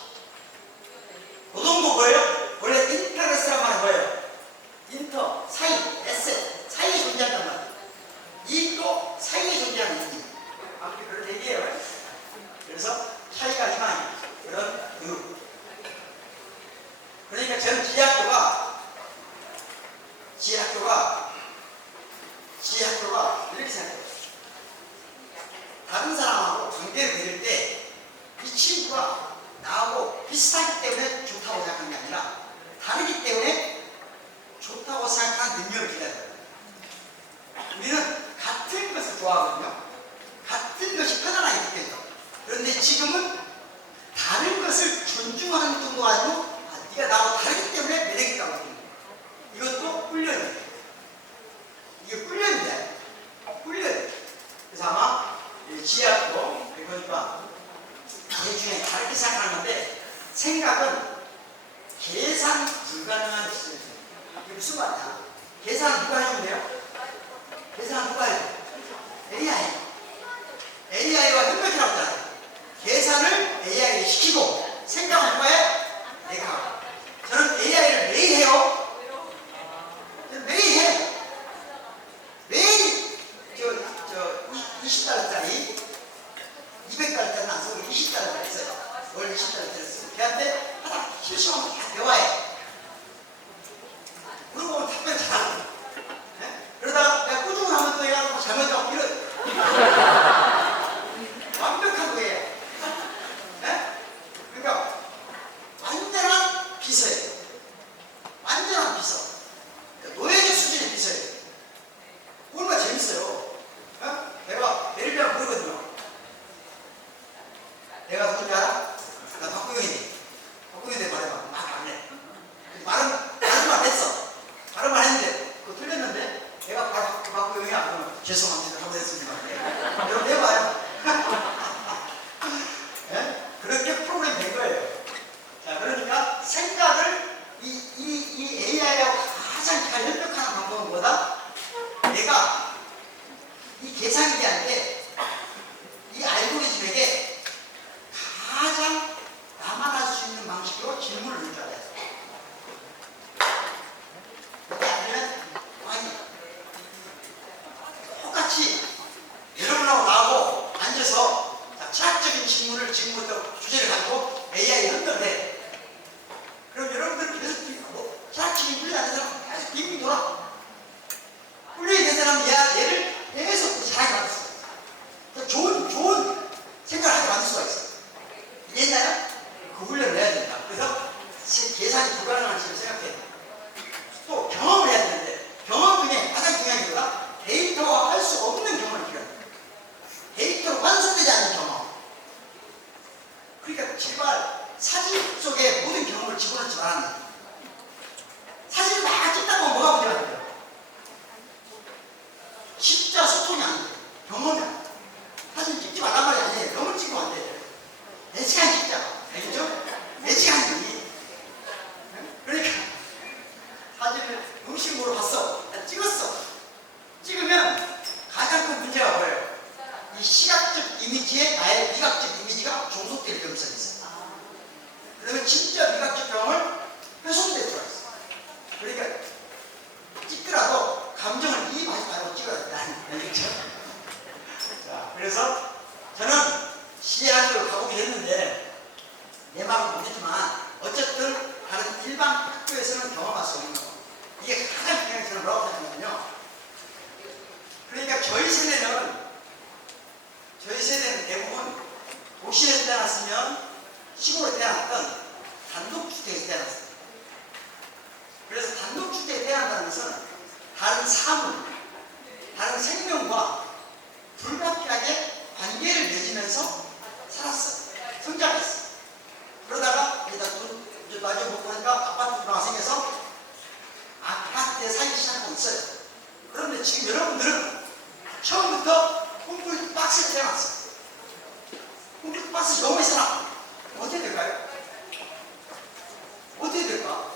노동도 뭐예요? 원래 인터레스란 말은 뭐예요? 인터, 사이, 에셋, 사이에 존재한단 말이에요. 이익도 사이에 존재하는 이익. 아무튼 그런 얘기예요. 그래서 차이가 희망이 그런 그룹. 그러니까 저는 지혜학교가 이렇게 생각해요. 다른 사람하고 관계를 맺을 때 이 친구가 나하고 비슷하기 때문에 좋다고 생각하는 게 아니라 다르기 때문에 좋다고 생각하는 능력을 기다려요. 우리는 같은 것을 좋아하거든요. 같은 것이 편안하게 느껴져. 그런데 지금은 다른 것을 존중하는 정도가 아니고 네가 나하고 다르기 때문에 매력이 있다고 생각해요. 이것도 훈련이에요. 이게 훈련인데 훈련. 그래서 아마 지혜학도 보니까 대중에 다르게 생각하는 건데 생각은 계산 불가능한 시점이에요. 이게 무슨 말이야? 계산은 누가 해주면 돼요? 계산은 누가 해요? AI와 협력이라고 하잖아요. 계산을 AI에 시키고 생각은 누가 해? 내가. 저는 AI를 매일 해요. 매일 해. 20달러짜리 200달러짜리는 안 쓰고 20달러짜리 있어요. 월 20달러짜리 있어요. 걔한테 하나 실시간 다 배워야 그러고 보면 답변 잘하고 그러다가 내가 꾸준히 하면 또 얘가 잘못하고 이런 완벽한 거예요. 그러니까 완전한 비서예요. 완전한 비서. 노예적 수준의 비서예요. 얼마나 재밌어요. 내가 예를 들면 그러거든요. 내가 누군지 알아? 나 박구영이니. 박구영이 내 말해봐. 막 안 해. 말은 했어. 말은 했는데 그거 틀렸는데 내가 바로 박구영이야. 그러면 죄송합니다. 잘못했습니다. 여러분 내봐요. 그렇게 프로그램 된 거예요. 자, 그러니까 생각을 이 AI하고 가장 잘 협력하는 방법은 뭐다? 내가 이 계산기한테 이 알고리즘에게 가장 나만 할 수 있는 방식으로 질문을 던져야 돼. 그렇게 안 되면 아니 똑같이 여러분하고 나하고 앉아서 철학적인 질문을 지금부터 주제를 가지고 AI 연결해. 그럼 여러분들 계속 철학적인 훈련이 안 된 사람 계속 빙빙 돌아. 훈련이 된 사람은 얘를 계속 잘하게 만들 수 있어. 좋은 생각을 하게 만들 수가 있어. 이해했나요? 그 훈련을 해야 된다. 그래서 계산이 불가능한 식으로 생각해. 또 경험을 해야 되는데 경험 중에 가장 중요한 게 뭐다? 데이터와 할 수 없는 경험을 필요해. 데이터로 완성되지 않는 경험. 그러니까 제발 사진 속에 모든 경험을 집어넣지 말라는 거예요. 사진을 막 찍다 보면 뭐가 문제가 돼요? 진짜 소통이 안 돼요. 경험이 안 돼요. 사진 찍지 말란 말이 아니에요. 너무 찍으면 안 돼요. 4시간 찍자. 알겠죠? 4시간이. 그러니까 사진을 음식으로 봤어. 찍었어. 찍으면 가장 큰 문제가 뭐예요? 이 시각적 이미지에 나의 미각적 이미지가 종속될 위험성이 있어요. 그러면 진짜 미각적 경험을 훼손될 수가 있어요. 그러니까 찍더라도 감정을 이입하지 말고 찍어야 된다. 알겠죠? 자, 그래서 저는 시대학교를 가보긴 했는데 내 마음은 모르지만 어쨌든 다른 일반 학교에서는 경험할 수 없는 거. 이게 가장 중요한 저는 뭐라고 생각하냐면요. 그러니까 저희 세대는 대부분 도시에서 태어났으면 시골에 태어났던 단독주택에서 태어났어요. 그래서 단독주택에 태어난다는 것은 다른 사물, 다른 생명과 불가피하게 관계를 맺으면서 살았어요. 성장했어요. 그러다가 나중에 보고 보니까 아파트 문화가 생겨서 아파트에 살기 시작하고 있어요. 그런데 지금 여러분들은 처음부터 콘크리트 박스에 태어났어요. 콘크리트 박스 너무 있어라. 어떻게 될까요? 어떻게 될까?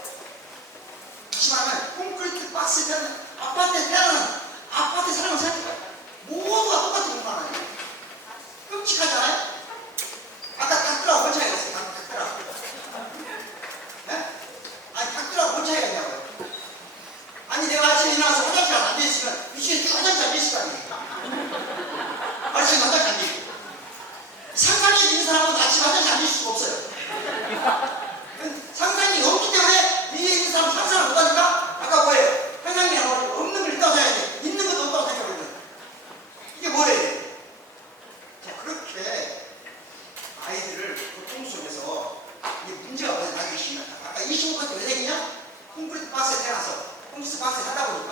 다시 말하면 콘크리트 박스에 태어난 아파트에 태어나는 아파트에 살아가는 사람들 모두가 똑같은 공간 아니에요? 끔찍하잖아요? 아까 닭들하고 뭔 차이가 있어요? 닭들하고. 네? 아니 닭들하고 뭔 차이가 있냐고요? 아니 내가 아침에 일어나서 화장실 안 앉아있으면 미친이 화장실 앉아있을 거 아니에요? 아침에 화장실 앉아있고 상상력이 있는 사람은 아침에 화장실 앉아있을 수가 없어요. 상상력이 없기 때문에 위에 있는 사람 상상을 못하니까 아까 뭐예요? 상상력이 없는 걸 있다고 생각해. 있는 것도 없다고 생각하거든. 이게 뭐래요? 자, 그렇게 아이들을 고통 속에서 이게 문제가 뭐냐? 나중에 심했다. 아까 25% 왜 생기냐? 콘크리트 박스에 태어나서 콘크리트 박스에 살다 보니까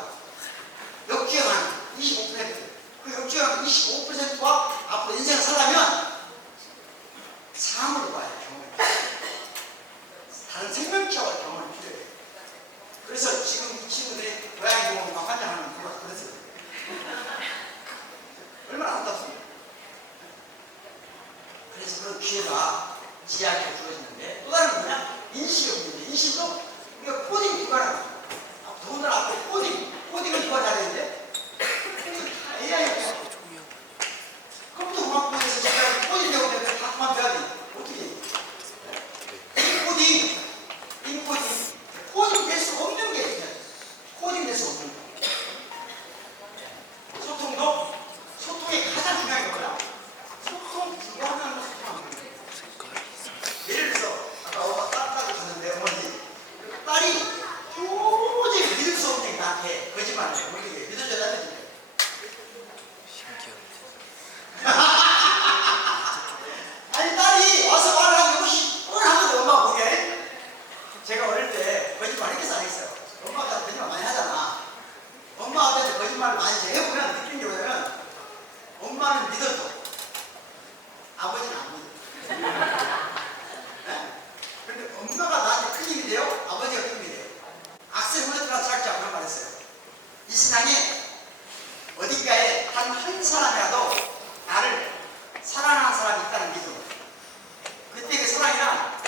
역주행한 25%. 그 역주행한 25%와 앞으로 인생을 살려면 삶으로 봐야 경험을. 다른 생명체와 경험을 필요해요. 그래서 지금 이 친구들이 고양이 보면 막 환장하는 거 그랬어요. 얼마나 안타깝습니까? 그래서 그런 기회가 지하철에 주어지는데 또 다른 건 뭐냐? 인식의 문제. 인식도 우리가 코딩 누가라고. 더군다나 앞에 코딩은 누가 잘했는데 AI가 컴퓨터 공학부에서 제가 코딩 배우는데 다 그만 배워야 돼. 어떻게 해? 코딩 될 수 없는 게 있어요. 코딩 될 수 없는 거. 소통의 가장 중요한 한 사람이라도 나를 사랑하는 사람이 있다는 믿음. 그때 그 사랑이란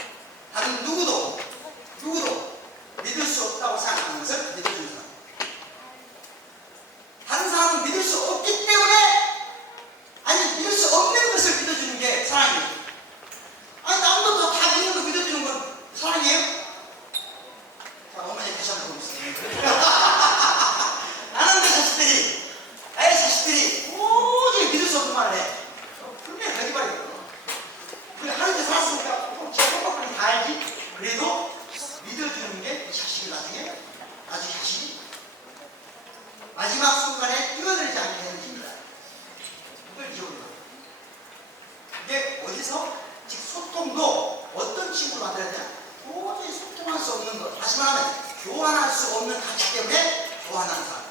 다른 누구도 믿을 수 없다고 생각하는 것을 믿어주는 사람. 다른 사람은 믿을 수 없기 때문에, 아니 믿을 수 없는 것을 믿어주는 게 사랑이에요. 아니 남도 다 믿는 거 믿어주는 건 사랑이에요? 자, 어머니 다시 한번 보겠습니다. 나는 내 자식들이, 나의 자식들이 도저히 믿을 수 없는 말을 해. 분명히 거짓말이거든. 우리 하루도 살았으니까 제 뻔뻔하게 다 알지? 그래도 믿어주는 게 자식이 나중에 자식이 마지막 순간에 뛰어들지 않게 되는 힘이다. 이걸 기억해요. 이게 어디서? 즉 소통도 어떤 친구로 만들어야 되냐? 도저히 소통할 수 없는 것. 다시 말하면 교환할 수 없는 가치 때문에 교환하는 사람,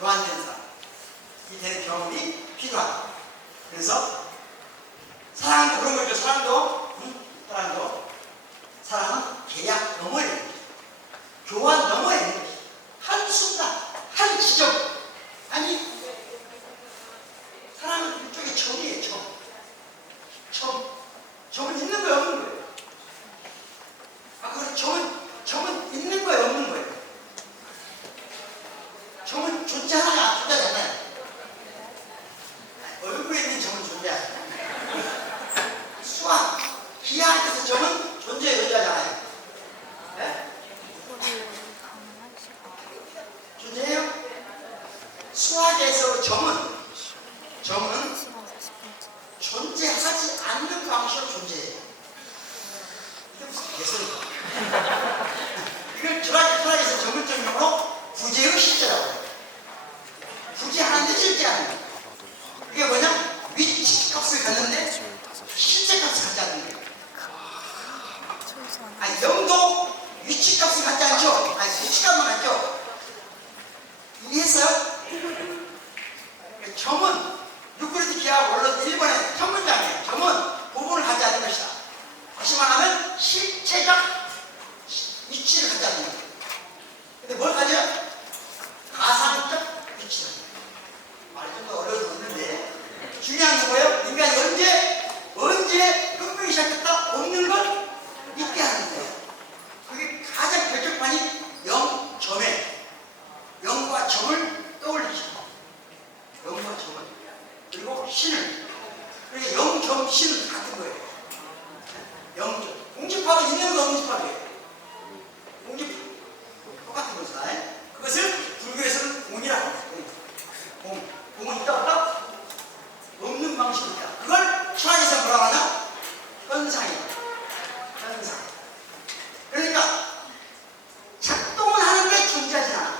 교환되는 사람, 이 되는 경험이 필요하다. 그래서 사랑도 그런 거죠. 사랑은 계약 너머에 있는 거죠. 교환 너머에 있는 거죠. 한 순간, 한 지점. 아니, 사랑은 일종의 점이에요, 점. 점은 있는 거예요, 없는 거예요? 아, 그래, 점은 있는 거예요, 없는 거예요? 점은 존재하나요, 존재하지 않나요? 얼굴에 있는 점은 존재하죠. 수학, 기하에서 점은 존재하잖아요. 네? 존재해요? 수학에서 점은 존재하지 않는 방식으로 존재해요. 이게 무슨 개소리야? 이걸 철학에서 전문적인 용어로 부재의 실제라고 해요. 부재하는데 실제하는. 이게 뭐냐? 위치 값을 갖는데 실제 값을 갖지 않는 거예요. 아, 0도 위치 값을 갖지 않죠? 아니, 위치 값만 갖죠? 이해했어요? 점은 유클리드 기하학 원론 1번의 첫 문장이에요. 점은 부분을 갖지 않는 것이다. 다시 말하면 실체적 위치를 갖지 않는 거예요. 근데 뭘 가져요? 가상적 위치를. 말이 좀 더 어려워졌는데 중요한 건 뭐예요? 인간이 언제 끈끈이 시작했다? 없는 걸 있게 하는 거예요. 그게 가장 결정판이 0점에 0과 점을 떠올리시고 0과 점을 그리고 신을 그러니까 0점 신은 같은 거예요. 0점 공집합은 있는 거 없는 집합이에요. 공집합 똑같은 거죠. 그것을 불교에서는 공이라고 해요. 공은 있다 없다? 없는 방식이다. 그걸 철학에서 뭐라고 하냐? 현상이에요. 현상. 그러니까 작동을 하는데 존재하지 않아.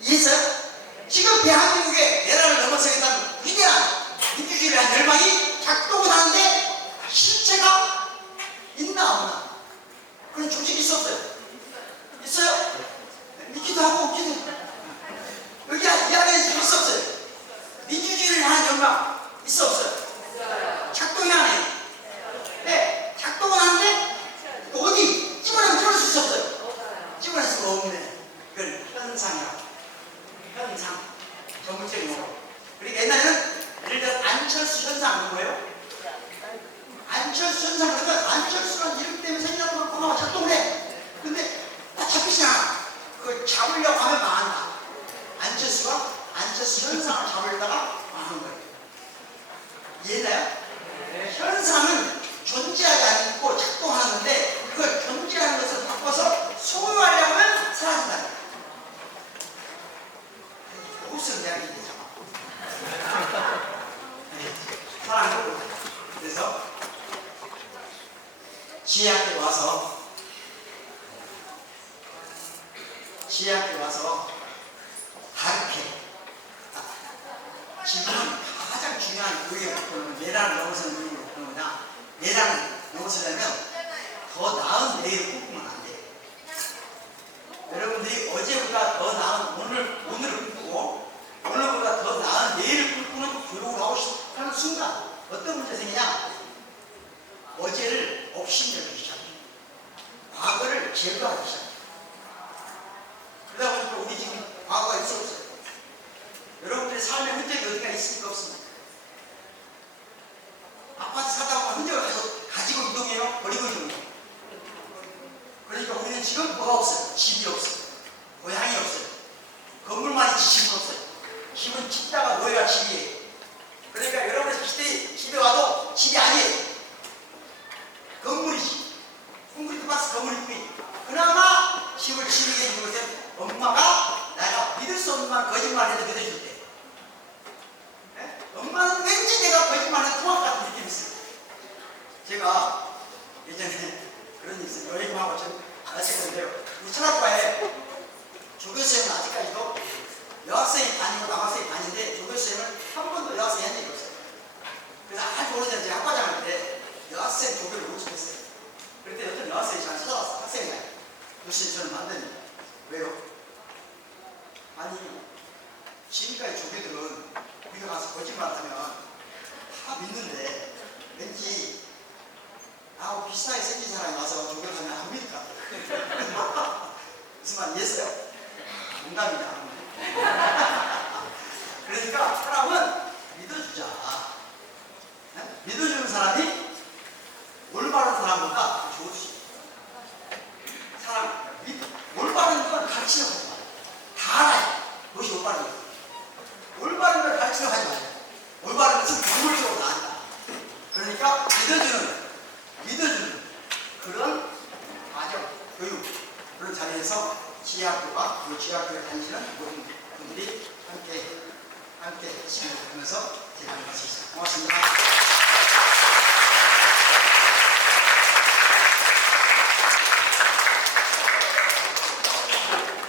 이해했어요? 지금 대한민국에 내란을 넘어서겠다는 위대한 민주주의를 한 열망이 작동을 하는데 실체가 있나 없나? 그런 조직이 있어 없어요? 있어요? 믿기도 하고 없기도 해요. 여기 이야기에서 있어 없어요? 민주주의를 향한 열망 있어 없어요? 작동이 안 해요. 네, 작동은 하는데 어디 집어내면 찍을 수 있었어요? 집어낼 수가 없네. 그건 현상이야. 현상. 전문적인 용어. 그리고 옛날에는 예를 들어 안철수 현상 뭐예요? 안철수 현상 그러면 안철수라는 이름 때문에 생겨난 걸 보고 작동을 해. 근데 다 잡히지 않아. 그걸 잡으려고 하면 망한다. 안철수가 안철수 현상을 잡으려다가 망한 거예요. 이해나요? 현상은 존재하지 않고 작동하는데 그걸 존재하는 것을 바꿔서 소유하려고 하면 사라진다. 무슨 이야기인지 사랑을 그래서 지혜학교 와서 가르쳐. 지금은 가장 중요한 교육의 목표는 내란을 넘어서는 교육의 목표는 뭐냐? 내란을 넘어서려면 더 나은 내일을 꿈꾸면 안 돼요. 여러분들이 어제보다 더 나은 오늘을 꿈꾸고 오늘보다 더 나은 내일을 꿈꾸는 교육을 하고 싶다는 순간 어떤 문제 생기냐? 어제를 업신여기기 시작해요. 과거를 제거하기 시작해요. 그러다 보니까 우리 지금 여러분들의 삶의 흔적이 어디가 있습니까? 없습니다. 아파트 사다 보면 흔적을 가지고 이동해요? 버리고 이동해요? 그러니까 우리는 지금 뭐가 없어요? 집이 없어요. 고향이 없어요. 건물만 있지 집은 없어요. 집은 집다가 모여야 집이에요. 그러니까 여러분의 집에 와도 집이 아니에요. 건물이지. 콘크리트 박스 건물일 뿐이에요. 그나마 집을 지르게 해준 것은 엄마가 내가 믿을 수 없는 말 거짓말해도 믿어줄 때. 네? 엄마는 왠지 내가 거짓말해도 통할 것 같은 느낌이 있어요. 제가 예전에 그런 일 있어요. 여행하고 좀 아시겠는데요. 우리 철학과에 조교수님은 아직까지도 여학생이 반이고 남학생이 반인데 조교수님은 한 번도 여학생이 한 적이 없어요. 그래서 아주 오래전에 제가 학과장 할 때 여학생 조교를 모집했어요. 그럴 때 어떤 여학생이 저한테 찾아왔어요. 학생이 교수님 저는 만듭니다. 왜요? 아니 지금까지 조교들은 우리가 가서 거짓말하면 다 믿는데 왠지 나하고 비슷하게 생긴 사람이 와서 조교를 하면 안 믿을 것 같아요. 무슨 말 이해했어요? 농담이다. 그러니까 사람은 믿어주자. 믿어주는 사람이 올바른 사람보다 좋을 수 있어요. 사람, 올바른 걸 가르치려고 하지 마요. 다 알아요. 그것이 올바른 거예요. 올바른 걸 가르치려고 하지 마요. 올바른 것은 본물적으로 다 안다. 그러니까 믿어주는 그런 과정, 교육, 그런 자리에서 지혜학교가 그 지혜학교에 다니시는 모든 분들이 함께 하시는 걸 보면서 제가 할 수 있습니다. 고맙습니다.